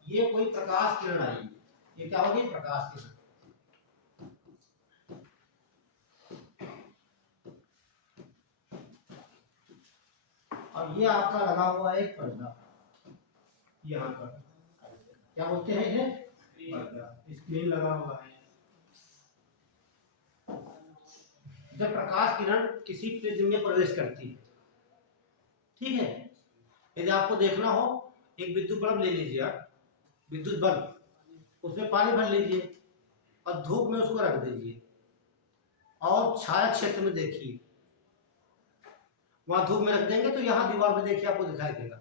ये कोई प्रकाश किरण आई, ये क्या होगी, प्रकाश किरण। और ये आपका लगा हुआ है एक पर्दा, यहाँ पर क्या बोलते हैं ये, पर्दा, स्क्रीन लगा हुआ है। जब प्रकाश किरण किसी प्रिज्म में प्रवेश करती है, ठीक है, यदि आपको देखना हो, एक विद्युत बल्ब ले लीजिए आप, विद्युत बल्ब, उसमें पानी भर लीजिए और धूप में उसको रख दीजिए और छाया क्षेत्र में देखिए, वहां धूप में रख देंगे तो यहाँ दीवार पे देखिए आपको दिखाई देगा,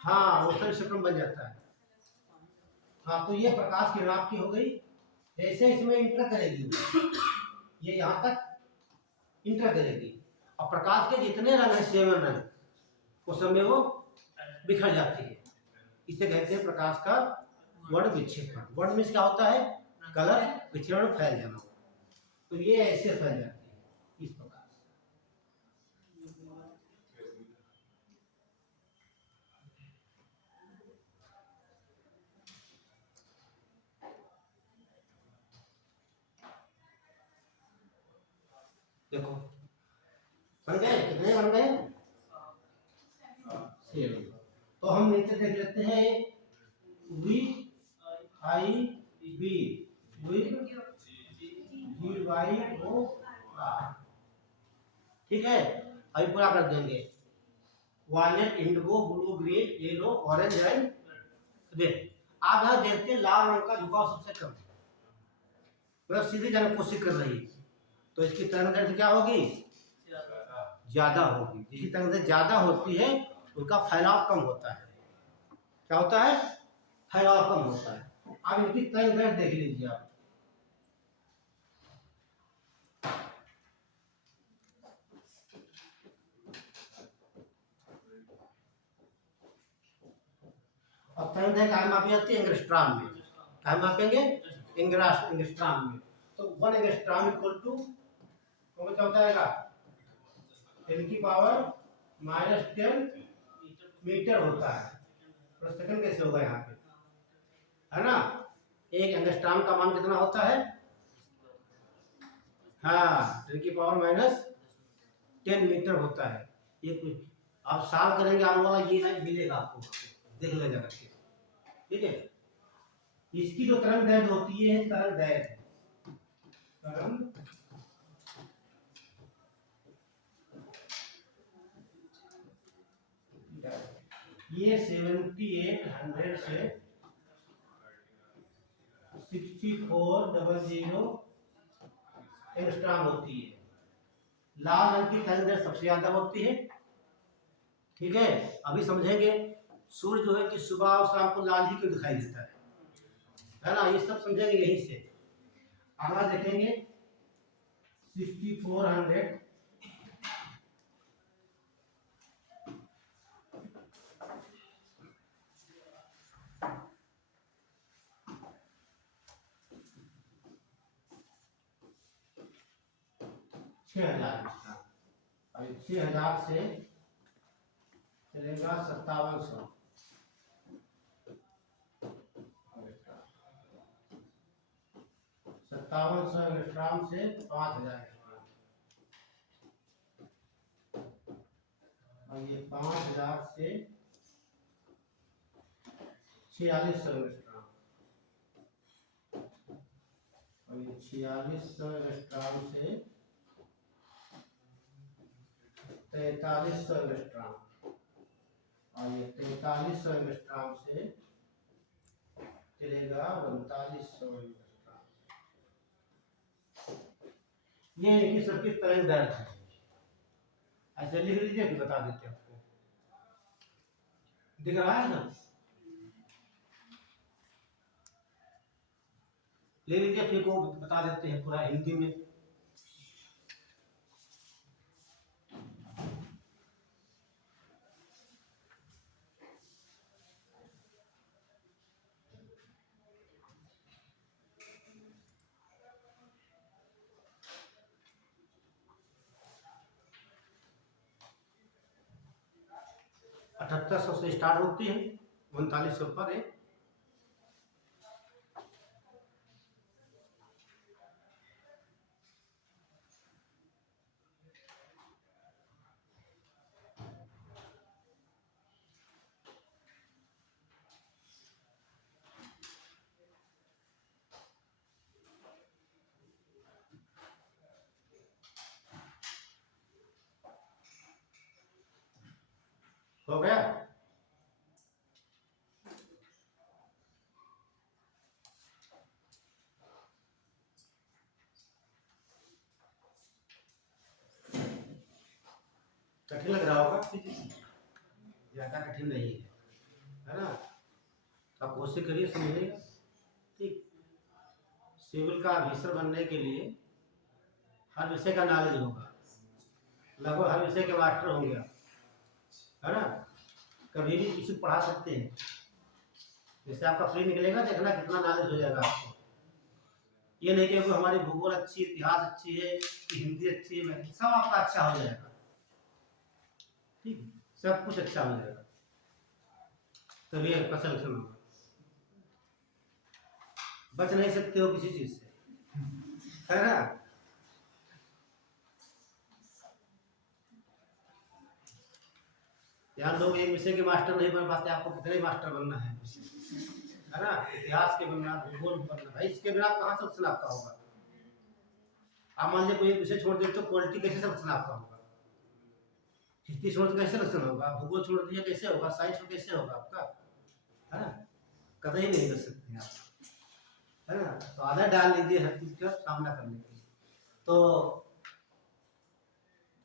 हाँ वो सब स्पेक्ट्रम बन जाता है। हाँ, तो ये प्रकाश किरण आपकी हो गई, जैसे इसमें इंटर करेगी ये यहाँ तक इंटर करेगी और प्रकाश के जितने रंग है, 7 रंग, उस समय वो बिखर जाती है। इसे कहते हैं प्रकाश का वर्ण विक्षेपण। वर्ण मीन्स क्या होता है, कलर, विक्षेपण फैल जाना। तो ये ऐसे फैल जाती है इस प्रकार से। देखो बन गए, कितने बन गए, 7। तो हम नीचे देख लेते हैं, V I B G Y O R, ठीक है। अभी पूरा कर देंगे, violet, indigo, blue, green, yellow, orange and red. आप यहाँ देखते हैं लाल रंग का झुकाव सबसे कम है, मतलब सीधी जाने की कोशिश कर रही है, तो इसकी तरंग क्या होगी, ज्यादा होगी। जिसकी तरंग ज्यादा होती है उसका फैलाव कम होता है। क्या होता है, फैलाव कम होता है। अब इनकी तरंग देख लीजिए आप, और तरंग कहाँ मापी जाती है, एंगस्ट्रॉम में। कहाँ मापेंगे, एंगस्ट्रॉम में। तो 1 एंगस्ट्रॉम इक्वल टू क्या होता है, 10 की पावर -10 मीटर होता है। प्रति सेकंड कैसे होगा यहाँ पे, है ना। एक एंगस्ट्रॉम का मान कितना होता है, हाँ 10 की पावर -10 मीटर होता है। ये आप साल करेंगे आने वाला ये नहीं मिलेगा आपको, देख लेगा करके, ठीक है। इसकी जो तरंग दैर्घ्य होती है, तरंग दैर्घ्य, तरंग ये 7800 से 6400 एंगस्ट्रॉम होती है। लाल रंग की तरंग दैर्घ्य सबसे ज्यादा होती है, ठीक है। अभी समझेंगे सूर्य जो है कि सुबह और शाम को लाल ही क्यों दिखाई देता है ना, ये सब समझेंगे यहीं से। अगला देखेंगे 6400 6000। अभी 6000 से चलेगा 5700, 5700 एंगस्ट्रॉम से 5000, और ये 5000 से 4600 एंगस्ट्रॉम, और ये 4600 एंगस्ट्रॉम से 4300 एंगस्ट्रॉम, और ये 4300 एंगस्ट्रॉम से चलेगा 3900 एंगस्ट्रॉम। ये इनकी सबकी तरंग दैर्घ्य है। ऐसे लिख लीजिए, फिर बता देते हैं आपको, दिख रहा है ना, ले लीजिए, फिर को बता देते हैं पूरा हिंदी में। 7800 से स्टार्ट होती है, 3900 पर है। हो गया? कठिन लग रहा होगा? ज़्यादा कठिन नहीं है ना? आप कोशिश करिए समझने का। ठीक, सिविल का ऑफिसर बनने के लिए हर विषय का नॉलेज होगा, लगभग हर विषय के मास्टर होंगे आप, है ना? कभी भी किसी को पढ़ा सकते हैं। जैसे आपका प्री निकलेगा, देखना कितना नॉलेज हो जाएगा आपको। ये नहीं कि हमारी भूगोल अच्छी, इतिहास अच्छी है, हिंदी अच्छी है, सब आपका अच्छा हो जाएगा। ठीक, सब कुछ अच्छा हो जाएगा, तभी आपका सिलेक्शन होगा। बच नहीं सकते हो किसी चीज से, है ना? यहाँ लोग एक विषय के मास्टर नहीं बन पाते, आपको कितने मास्टर बनना है ना? इतिहास के बनना, भूगोल बनना, भाई इसके बिना कहाँ सिलेक्शन आपका होगा? आप मान लीजिए कोई एक विषय छोड़ देते तो पॉलिटी कैसे सिलेक्शन आपका होगा? हिस्ट्री छोड़ कैसे सिलेक्शन होगा? भूगोल छोड़ दिया कैसे होगा? साइंस में कैसे होगा आपका? है ना? कतई नहीं कर सकते आप, है ना? तो आधा डाल लीजिए हर चीज का सामना करने के लिए। तो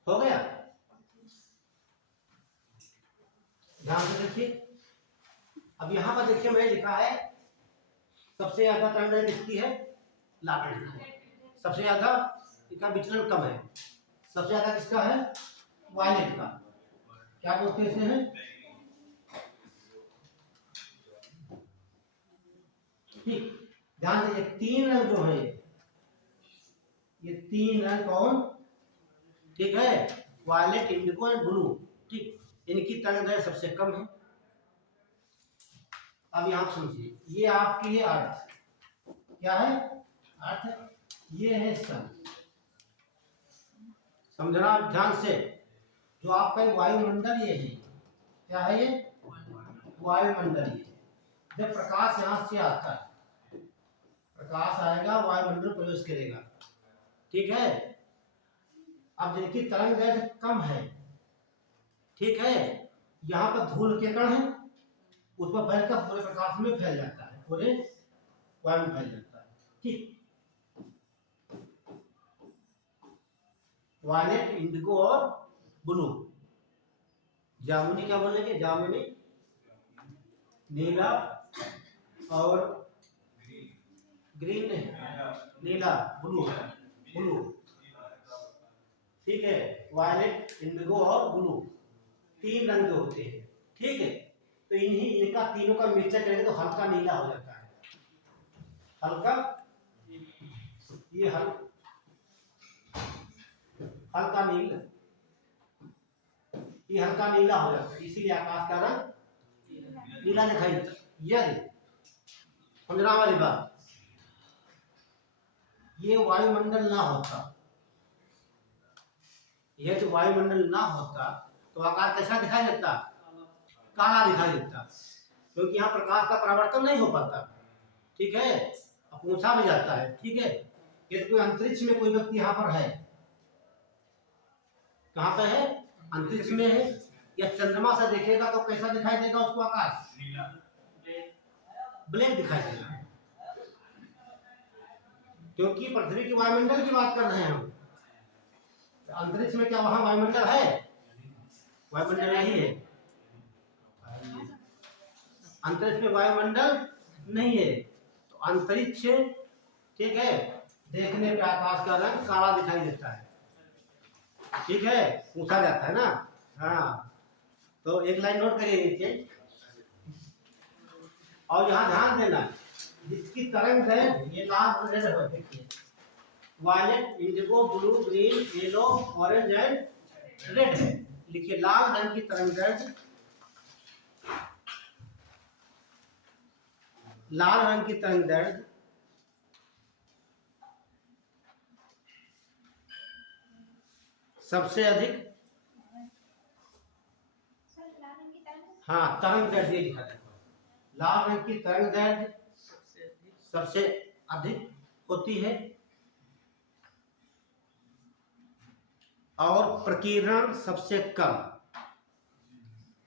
हो गया? ध्यान से देखिए। अब यहाँ पर देखिए मैंने लिखा है सबसे ज्यादा तरंग किसकी है? लाटेंट की। सबसे ज्यादा इसका विचलन कम है। सबसे ज्यादा किसका है? वायलेट का। क्या बोलते हैं इसे? ठीक, ध्यान दीजिए, तीन रंग जो है, ये तीन रंग कौन? ठीक है, वायलेट, इंडिगो एंड ब्लू। ठीक, इनकी तरंगदैर्घ्य सबसे कम है। अब यहां समझिए, ये आपकी है अर्थ, क्या है? अर्थ, ये है सन। समझना ध्यान से, जो आपका वायुमंडल ये है, क्या है ये? वायुमंडल। ये जब प्रकाश यहां से आता है, प्रकाश आएगा, वायुमंडल प्रवेश करेगा, ठीक है? अब जिनकी तरंगदैर्घ्य कम है, ठीक है, यहाँ पर धूल के कण है, उस पर फैलकर पूरे प्रकाश में फैल जाता है, पूरे वायु में फैल जाता है। ठीक, वायलेट, इंडिगो और ब्लू। जामुनी क्या बोलेंगे? जामुनी, नीला और ग्रीन नहीं, नीला, ब्लू, ब्लू। ठीक है, वायलेट, इंडिगो और ब्लू, तीन रंग होते हैं। ठीक है, तो इनका तीनों का मिक्सचर करेंगे तो हल्का नीला हो जाता है। हल्का, ये हल्का नीला, ये हल्का नीला हो जाता है, इसीलिए आकाश का रंग नीला दिखाई देता है। यदि समझना वाली बात, ये वायुमंडल ना होता, यदि वायुमंडल ना होता तो आकाश कैसा दिखाई देता? काला दिखाई देता, क्योंकि यहाँ प्रकाश का परावर्तन नहीं हो पाता। ठीक है, पूछा भी जाता है। ठीक है, यदि कोई अंतरिक्ष में कोई व्यक्ति यहाँ पर है, कहाँ पे है? अंतरिक्ष में है, या चंद्रमा से देखेगा तो कैसा दिखाई देगा उसको? आकाश ब्लैक दिखाई देगा, क्योंकि पृथ्वी की वायुमंडल की बात कर रहे हैं हम। अंतरिक्ष में क्या वहां वायुमंडल है? वायुमंडल नहीं है, अंतरिक्ष में वायुमंडल नहीं है, तो अंतरिक्ष, ठीक है, देखने पे आकाश का रंग काला दिखाई देता है। ठीक है, पूछा जाता है ना। हाँ, तो एक लाइन नोट करिए नीचे, और यहाँ ध्यान देना, जिसकी तरंग है ये लाल रेड है, देखिए, violet, indigo, blue, green, yellow, orange and red है। लिखिए, लाल रंग की तरंगदैर्घ्य लाल रंग की तरंग दैर्ध्य सबसे अधिक, हाँ तरंग दैर्ध्य ये लिखा है, लाल रंग की तरंग दैर्ध्य सबसे अधिक होती है और प्रकीर्णन सबसे कम।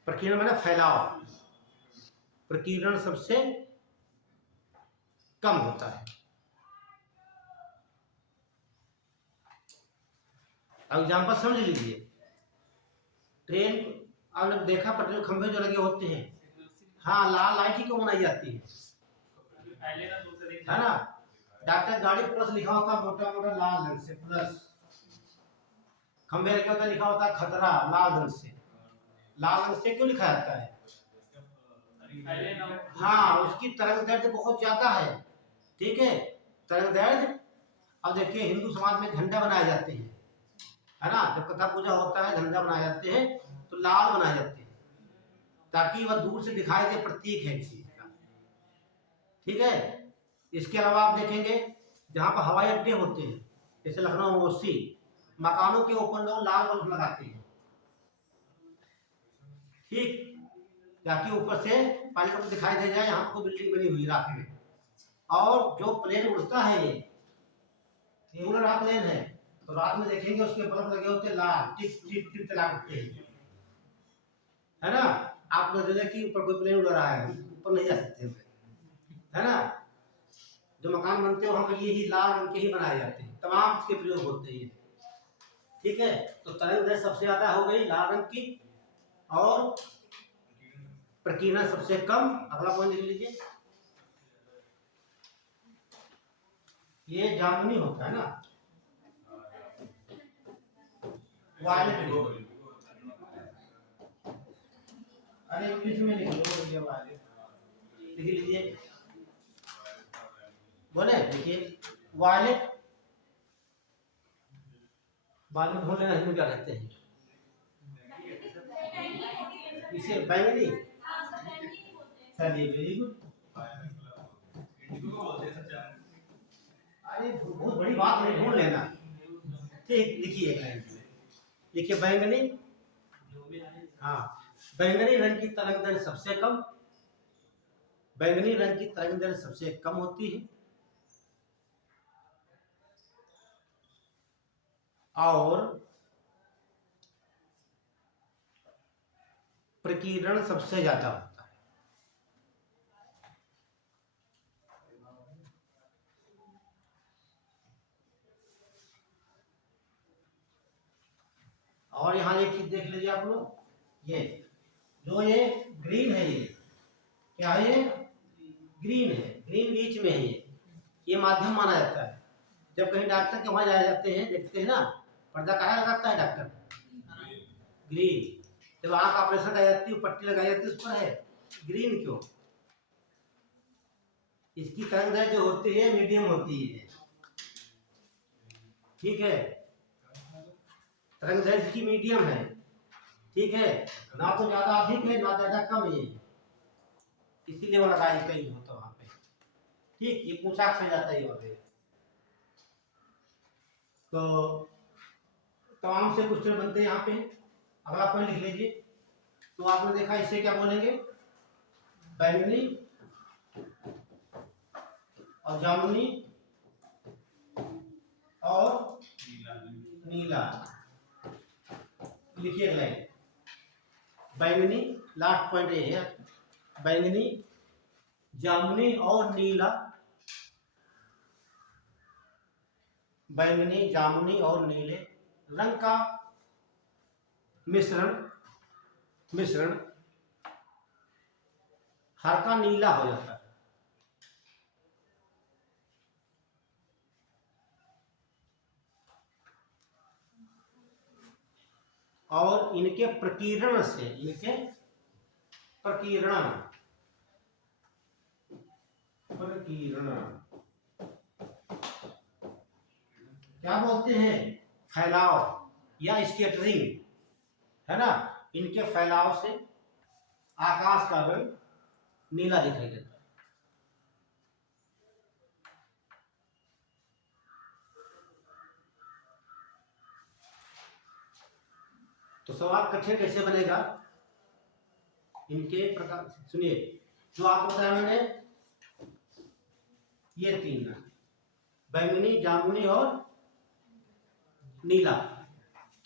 प्रकीर्णन माने फैलाव, प्रकीर्णन सबसे कम होता है। अब एग्जाम्पल समझ लीजिए। ट्रेन आपने देखा, पटरी खंभे जो लगे होते हैं, हाँ लाल लाइट ही क्यों बनाई जाती है ना। डॉक्टर गाड़ी प्लस लिखा होता है मोटा मोटा लाल रंग से, प्लस। खंभे लगे होता लिखा होता है खतरा लाल रंग से। लाल रंग से क्यों लिखा जाता है? हाँ उसकी तरंग दैर्ध्य बहुत ज्यादा है, ठीक है। तरंग दैर्ध्य, अब देखिए हिंदू समाज में झंडा बनाए जाते हैं, है ना। जब कथा पूजा होता है झंडा बनाए जाते हैं तो लाल बनाए जाते हैं ताकि वह दूर से दिखाई दे, प्रतीक है किसी का, ठीक है। इसके अलावा आप देखेंगे जहाँ पर हवाई अड्डे होते हैं, जैसे लखनऊ मोसी, मकानों के ऊपर लोग लाल बल्ब लगाते हैं, ठीक, ताकि ऊपर से पानी का दिखाई दे जाए यहाँ पर बिल्डिंग बनी हुई रात में। और जो प्लेन उड़ता है ये उड़ रहा प्लेन है, तो रात में देखेंगे उसके बल्ब लगे होते लाल, टिप टिप टिप तला उठते हैं, है ना। आप लोग जैसे कि ऊपर कोई प्लेन उड़ रहा है, ऊपर नहीं जा सकते, है ना। जो मकान बनते हैं वहां पर यही लाल रंग के ही बनाए जाते हैं, तमाम इसके प्रयोग होते हैं, ठीक है। तो तरंग दैर्ध्य सबसे ज्यादा हो गई लाल रंग की और प्रकीर्णन सबसे कम। अगला पॉइंट लिख लीजिए, ये जामुनी होता है ना, वायलेट। अरे इंग्लिश में लिख लो ये वायलेट, लिख लीजिए, बोले देखिए वायलेट, बाद में ढूंढ लेना इसमें क्या कहते हैं, इसे बैंगनी। चलिए वेरी गुड। अरे बहुत बड़ी बात नहीं, ढूंढ लेना, ठीक। लिखिए एक लाइन में, लिखिए बैंगनी, हाँ बैंगनी रंग की तरंग दैर्ध्य सबसे कम, बैंगनी रंग की तरंग दैर्ध्य सबसे कम होती है और प्रकीर्णन सबसे ज्यादा होता है। और यहाँ एक चीज देख लीजिए आप लोग, ये जो ये ग्रीन है, ये क्या है, ये ग्रीन है, ग्रीन बीच में है, ये माध्यम माना जाता है। जब कहीं डॉक्टर के वहां जाए जाते हैं, देखते हैं ना, पर्दा काहे लगाता है डॉक्टर, ग्रीन। जब आंख ऑपरेशन कराई जाती है, पट्टी लगाई जाती है, उस पर है ग्रीन क्यों? इसकी तरंग दैर्ध्य जो होती है मीडियम होती है, ठीक है। तरंग दैर्ध्य की मीडियम है, ठीक है, ना तो ज्यादा अधिक है ना ज्यादा कम है, इसीलिए वो लगाई कहीं होता वहां पे, ठीक। ये पोशाक से जाता है वगैरह। तो तमाम से क्वेश्चन बनते हैं यहाँ पे। अगला पॉइंट लिख लीजिए। तो आपने देखा इससे क्या बोलेंगे, बैंगनी और जामुनी और नीला। लिखिए अगला, बैंगनी, लास्ट पॉइंट ये है, बैंगनी, जामुनी और नीला, बैंगनी जामुनी और नीले रंग का मिश्रण हल्का नीला हो जाता है। और इनके प्रकीर्णन से, इनके प्रकीर्णन क्या बोलते हैं, फैलाव या स्कैटरिंग, है ना। इनके फैलाव से आकाश का रंग नीला दिखाई देता है। तो सवाल कठिन कैसे बनेगा, इनके प्रकार सुनिए। जो आपको बताया मैंने, ये 3 रंग, बैंगनी, जामुनी और नीला,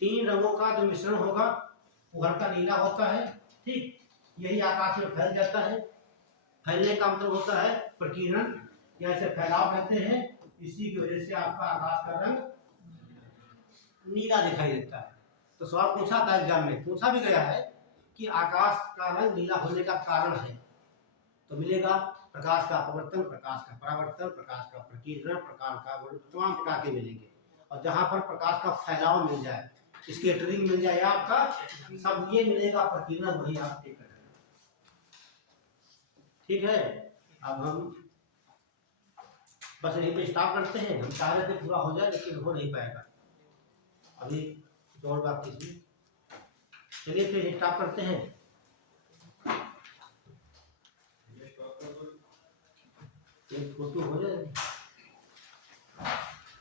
3 रंगों का जो मिश्रण होगा वो हल्का नीला होता है। ठीक, यही आकाश में फैल जाता है। फैलने का मतलब होता है प्रकीर्णन, या इसे फैलाव कहते हैं। इसी की वजह से आपका आकाश का रंग नीला दिखाई देता है। तो सवाल पूछा था एग्जाम में, पूछा भी गया है कि आकाश का रंग नीला होने का कारण है, तो मिलेगा प्रकाश का अपवर्तन, प्रकाश का परावर्तन, प्रकाश का प्रकीर्णन, प्रकाश का तमाम प्रकार के मिलेंगे। और जहां पर प्रकाश का फैलाव मिल जाए, स्कैटरिंग मिल जाए आपका, सब ये मिलेगा प्रकीर्णन, वही आप ठीक करेंगे। ठीक है, अब हम बस यहीं पे स्टॉप करते हैं। हम चाह रहे थे पूरा हो जाए, लेकिन हो नहीं पाएगा, अभी कुछ और बात कीजिए। चलिए फिर स्टॉप करते हैं। एक फोटो हो जाए।